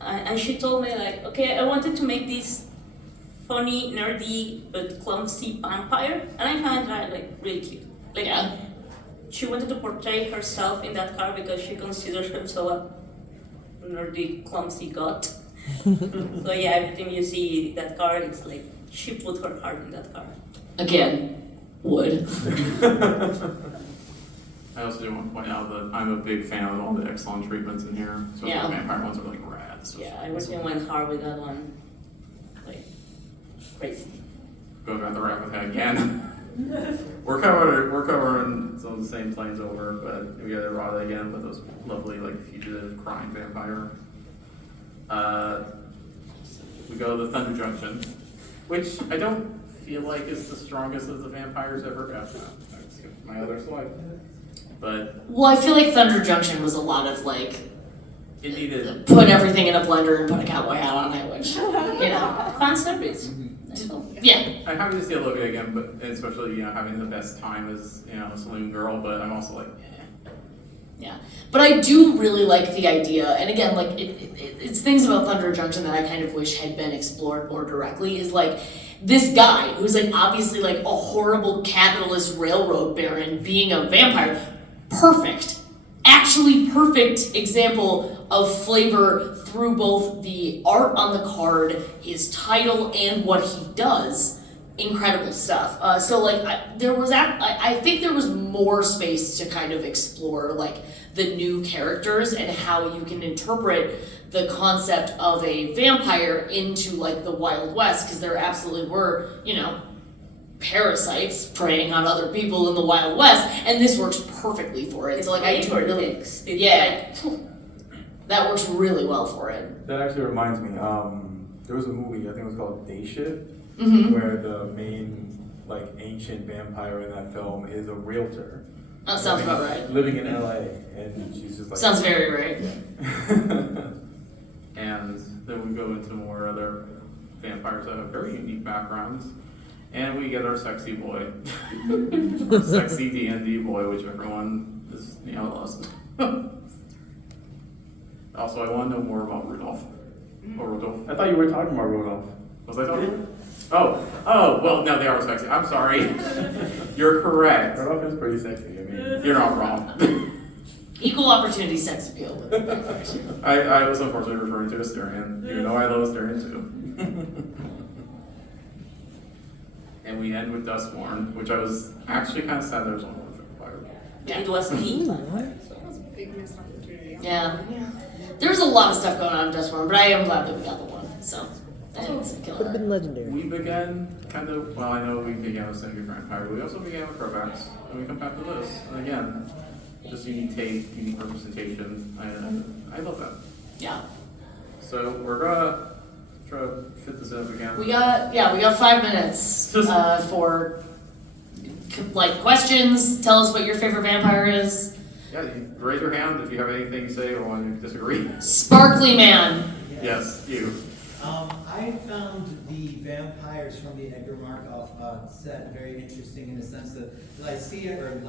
and she told me like, okay, I wanted to make this funny, nerdy, but clumsy vampire, and I found that like really cute. Like, Yeah. she wanted to portray herself in that card because she considers herself a nerdy, clumsy god. So yeah, every time you see that card, it's like she put her heart in that card. Again, wood. I also do want to point out that I'm a big fan of all the excellent treatments in here. Especially Yeah. the vampire ones are like rad. So Yeah, I really went hard with that one. Like, crazy. Going about the Replica again. We're covering some of the same planes over, but we got Errata again with those lovely like fugitive crime vampire. We go to the Thunder Junction, which I don't feel like is the strongest of the vampires ever. I skipped my other slide. But Well, I feel like Thunder Junction was a lot of like, it needed. put everything in a blender and put a cowboy hat on it, which, you know, Fan service. yeah. I'm happy to see Olivia again, but especially having the best time as a saloon girl. But I'm also like, Yeah, but I do really like the idea, and again, like it's things about Thunder Junction that I kind of wish had been explored more directly. Is like this guy who's like obviously like a horrible capitalist railroad baron being a vampire, actually perfect example of flavor through both the art on the card, his title, and what he does. Incredible stuff. So like I think there was more space to kind of explore like the new characters and how you can interpret the concept of a vampire into like the Wild West, because there absolutely were, parasites preying on other people in the Wild West, and this works perfectly for it. So like I do really, that works really well for it. That actually reminds me. There was a movie, I think it was called Day Shift, Mm-hmm. where the main like ancient vampire in that film is a realtor. That sounds about right. Living in LA, and she's just like. Sounds very right. and then we go into more other vampires that have very unique backgrounds, and we get our sexy boy, our sexy D&D boy, which everyone is loves. Also, I want to know more about Rudolph. Or Rudolph. I thought you were talking about Rudolph. Was I talking? Oh, well, no, they are sexy. I'm sorry. You're correct. Rudolph is pretty sexy. I mean, You're not wrong. Equal opportunity sex appeal. I was unfortunately referring to Asterion, even though I love Asterion too. And we end with Dustborn, which I was actually kind of sad there was only one vampire. It was me. That was a big missed opportunity. Yeah. There's a lot of stuff going on in Dustborn, but I am glad that we got the one. So, I think it's a Could have been killer. legendary. We began kind of, well, I know we began with Syndicate Vampire, but we also began with Crowbacks, and we come back to this. And again, just unique take, unique representation. I love that. Yeah. So we're gonna try to fit this in again. We got 5 minutes for like questions. Tell us what your favorite vampire is. Yeah, you raise your hand if you have anything to say or want to disagree. Sparkly man. Yes, you. I found the vampires from the Edgar Markov set very interesting in the sense that Lycia or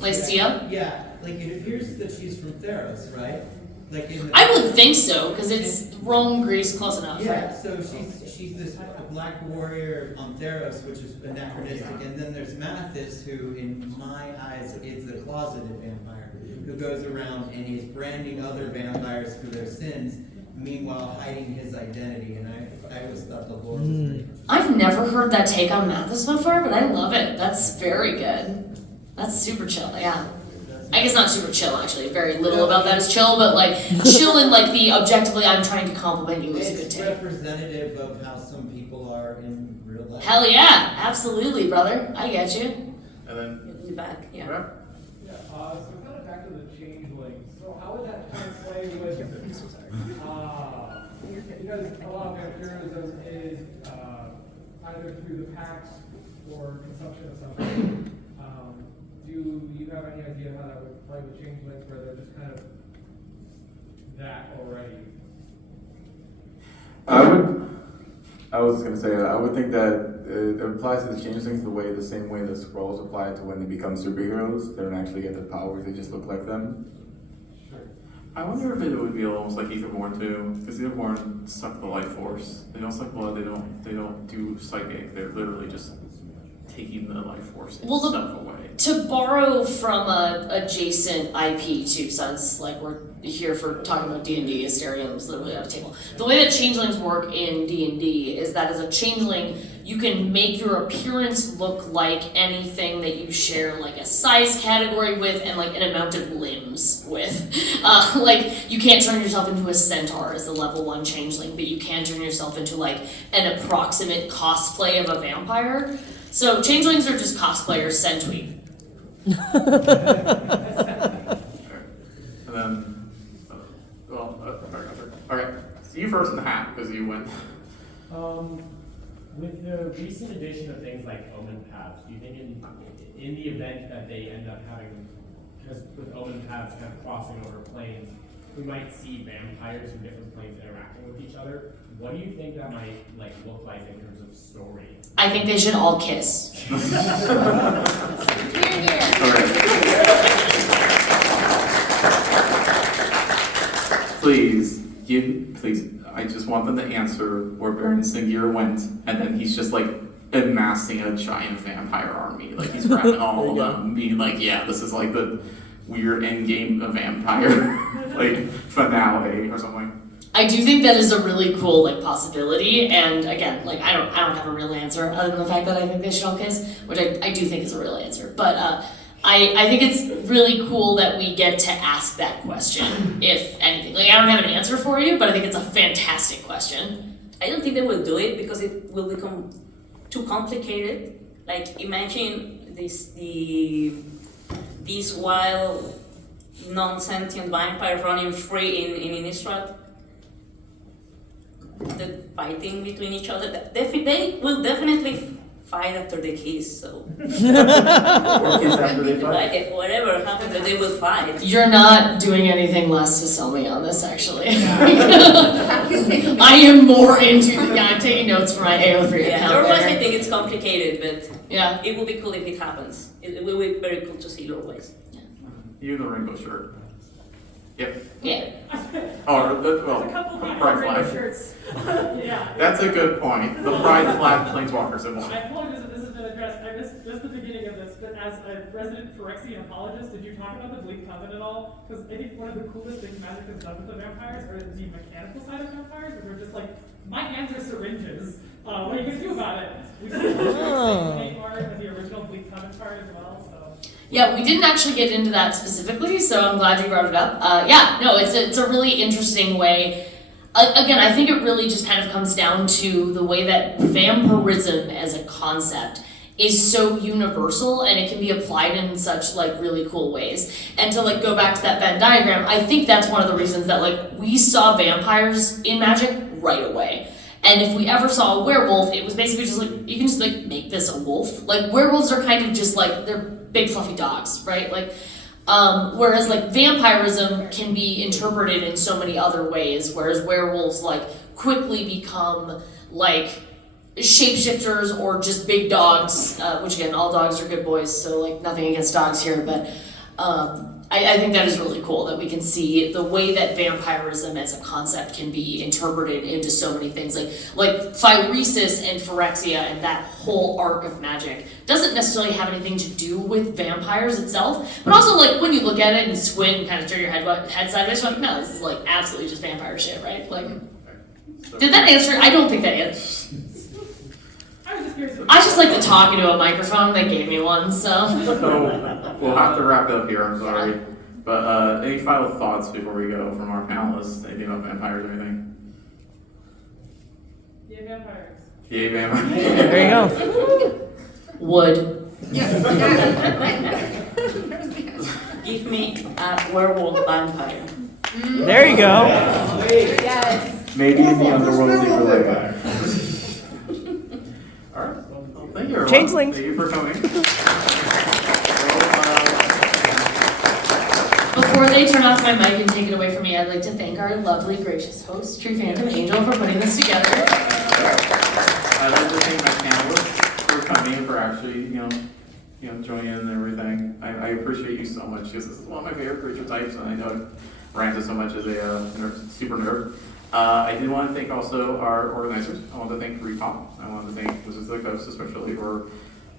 Lycia? Yeah, like it appears that she's from Theros, right? Like in the, I would think so, because it's Rome, Greece, close enough. yeah, Right? so she's this black warrior on Theros, which is anachronistic, and then there's Mathis, who in my eyes is the closeted vampire, who goes around and he's branding other vampires for their sins, meanwhile hiding his identity. And I always thought the lore was very interesting. I've never heard that take on Mathis before, but I love it. That's very good. That's super chill, yeah. I guess not super chill, actually. Very little about that is chill, but like chill in like the objectively I'm trying to compliment you is a good It's take. representative of how some people are in real life. Hell yeah, absolutely, brother. I get you. And then, In the back, yeah. okay. Yeah, so kind of back to the changelings. So how would that kind of play with, because a lot of vampirism is either through the pacts or consumption of something. Do you have any idea how that would play with changelings, where they're just kind of that already? I was gonna say, I would think that it applies to the changelings the same way the scrolls apply to when they become superheroes. They don't actually get the powers; they just look like them. I wonder if it would be almost like Etherborn too, because Etherborn suck the life force. They don't suck blood. They don't do psychic. They're literally just taking the life force and Well, stuff away. To borrow from a adjacent IP too, since like we're here for talking about D&D, Asterion was literally on the table. The way that changelings work in D&D is that as a changeling, you can make your appearance look like anything that you share like a size category with and like an amount of limbs with. Like you can't turn yourself into a centaur as a level 1 changeling, but you can turn yourself into like an approximate cosplay of a vampire. So changelings are just cosplayers sent tweet. And then, okay. So you first in the hat because you went. With the recent addition of things like Omen Paths, do you think in the event that they end up having, because with Omen Paths kind of crossing over planes, we might see vampires from different planes interacting with each other? What do you think that might look like in terms of story? I think they should all kiss. Please, I just want them to answer where Baron Singier went, and then he's just like amassing a giant vampire army. Like he's grabbing all of them, being like, yeah, this is like the weird end game of vampire, like finale or something. I do think that is a really cool like possibility, and again, like I don't have a real answer other than the fact that I think they should all kiss, which I do think is a real answer. But I think it's really cool that we get to ask that question, if anything. Like I don't have an answer for you, but I think it's a fantastic question. I don't think they will do it because it will become too complicated. Like imagine this wild non-sentient vampire running free in Innistrad. The fighting between each other. They will definitely fight after they kiss, so Or kiss after they fight. like, whatever happens, they will fight. You're not doing anything less to sell me on this, actually. I am more into I'm taking notes for my AO3 Yeah, account otherwise there. I think it's complicated, but Yeah. it will be cool if it happens. It will be very cool to see lore-wise. You in the rainbow shirt. Yep. Yeah. Oh, There's a well, couple of Pride rainbow Flag. shirts. Yeah. That's a good point. The Pride Flag Planeswalker symbol. I apologize if this has been addressed. I missed just the beginning of this, but as a resident Phyrexian apologist, did you talk about the Bleak Coven at all? Because I think one of the coolest things Magic has done with the vampires, or the mechanical side of vampires, is they're just like, my hands are syringes. What are you gonna do about it? We see the same art and the original Bleak Coven card as well, so. Yeah, we didn't actually get into that specifically, so I'm glad you brought it up. Yeah, no, it's a really interesting way. Again, I think it really just kind of comes down to the way that vampirism as a concept is so universal and it can be applied in such like really cool ways. And to like go back to that Venn diagram, I think that's one of the reasons that like we saw vampires in Magic right away. And if we ever saw a werewolf, it was basically just like, you can just like make this a wolf. Like werewolves are kind of just like, they're big fluffy dogs, right? Like, whereas like vampirism can be interpreted in so many other ways, whereas werewolves like quickly become like shapeshifters or just big dogs, which again, all dogs are good boys, so like nothing against dogs here, but I think that is really cool that we can see the way that vampirism as a concept can be interpreted into so many things. Like Phyresis and Phyrexia and that whole arc of Magic doesn't necessarily have anything to do with vampires itself, but also like when you look at it and squint and kind of turn your head sideways, you're like, no, this is like absolutely just vampire shit, right? Like, did that answer? I don't think that answers. I was just curious. I just like to talk into a microphone. They gave me one, so. So we'll have to wrap it up here, I'm sorry. But any final thoughts before we go from our panelists? Anything about vampires or anything? Yeah, vampires. Yay, vampires. There you go. Wood. Give me a werewolf vampire. There you go. Yes. Maybe in the underworld they relate. All right. Well, thank you, everyone. Changelings. Thank you for coming. Before they turn off my mic and take it away from me, I'd like to thank our lovely, gracious host, Tru PhantomAngel, for putting this together. I'd like to thank my panelists for coming and for actually, joining in and everything. I appreciate you so much because this is one of my favorite creature types, and I know I've ranted so much as a super nerd. I did want to thank also our organizers. I want to thank Repop. I want to thank Wizards of the Coast especially for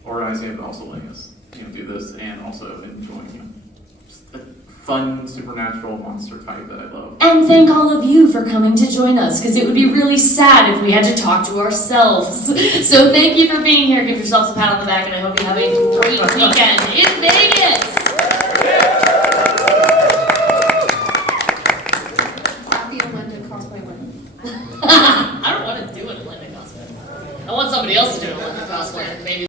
organizing it, but also letting us, do this and also enjoying, just a fun supernatural monster type that I love. And thank all of you for coming to join us, because it would be really sad if we had to talk to ourselves. So thank you for being here. Give yourselves a pat on the back, and I hope you have a great weekend in Vegas. Happy Olympic cosplay win. I don't want to do an Olympic cosplay. I want somebody else to do an Olympic cosplay. Maybe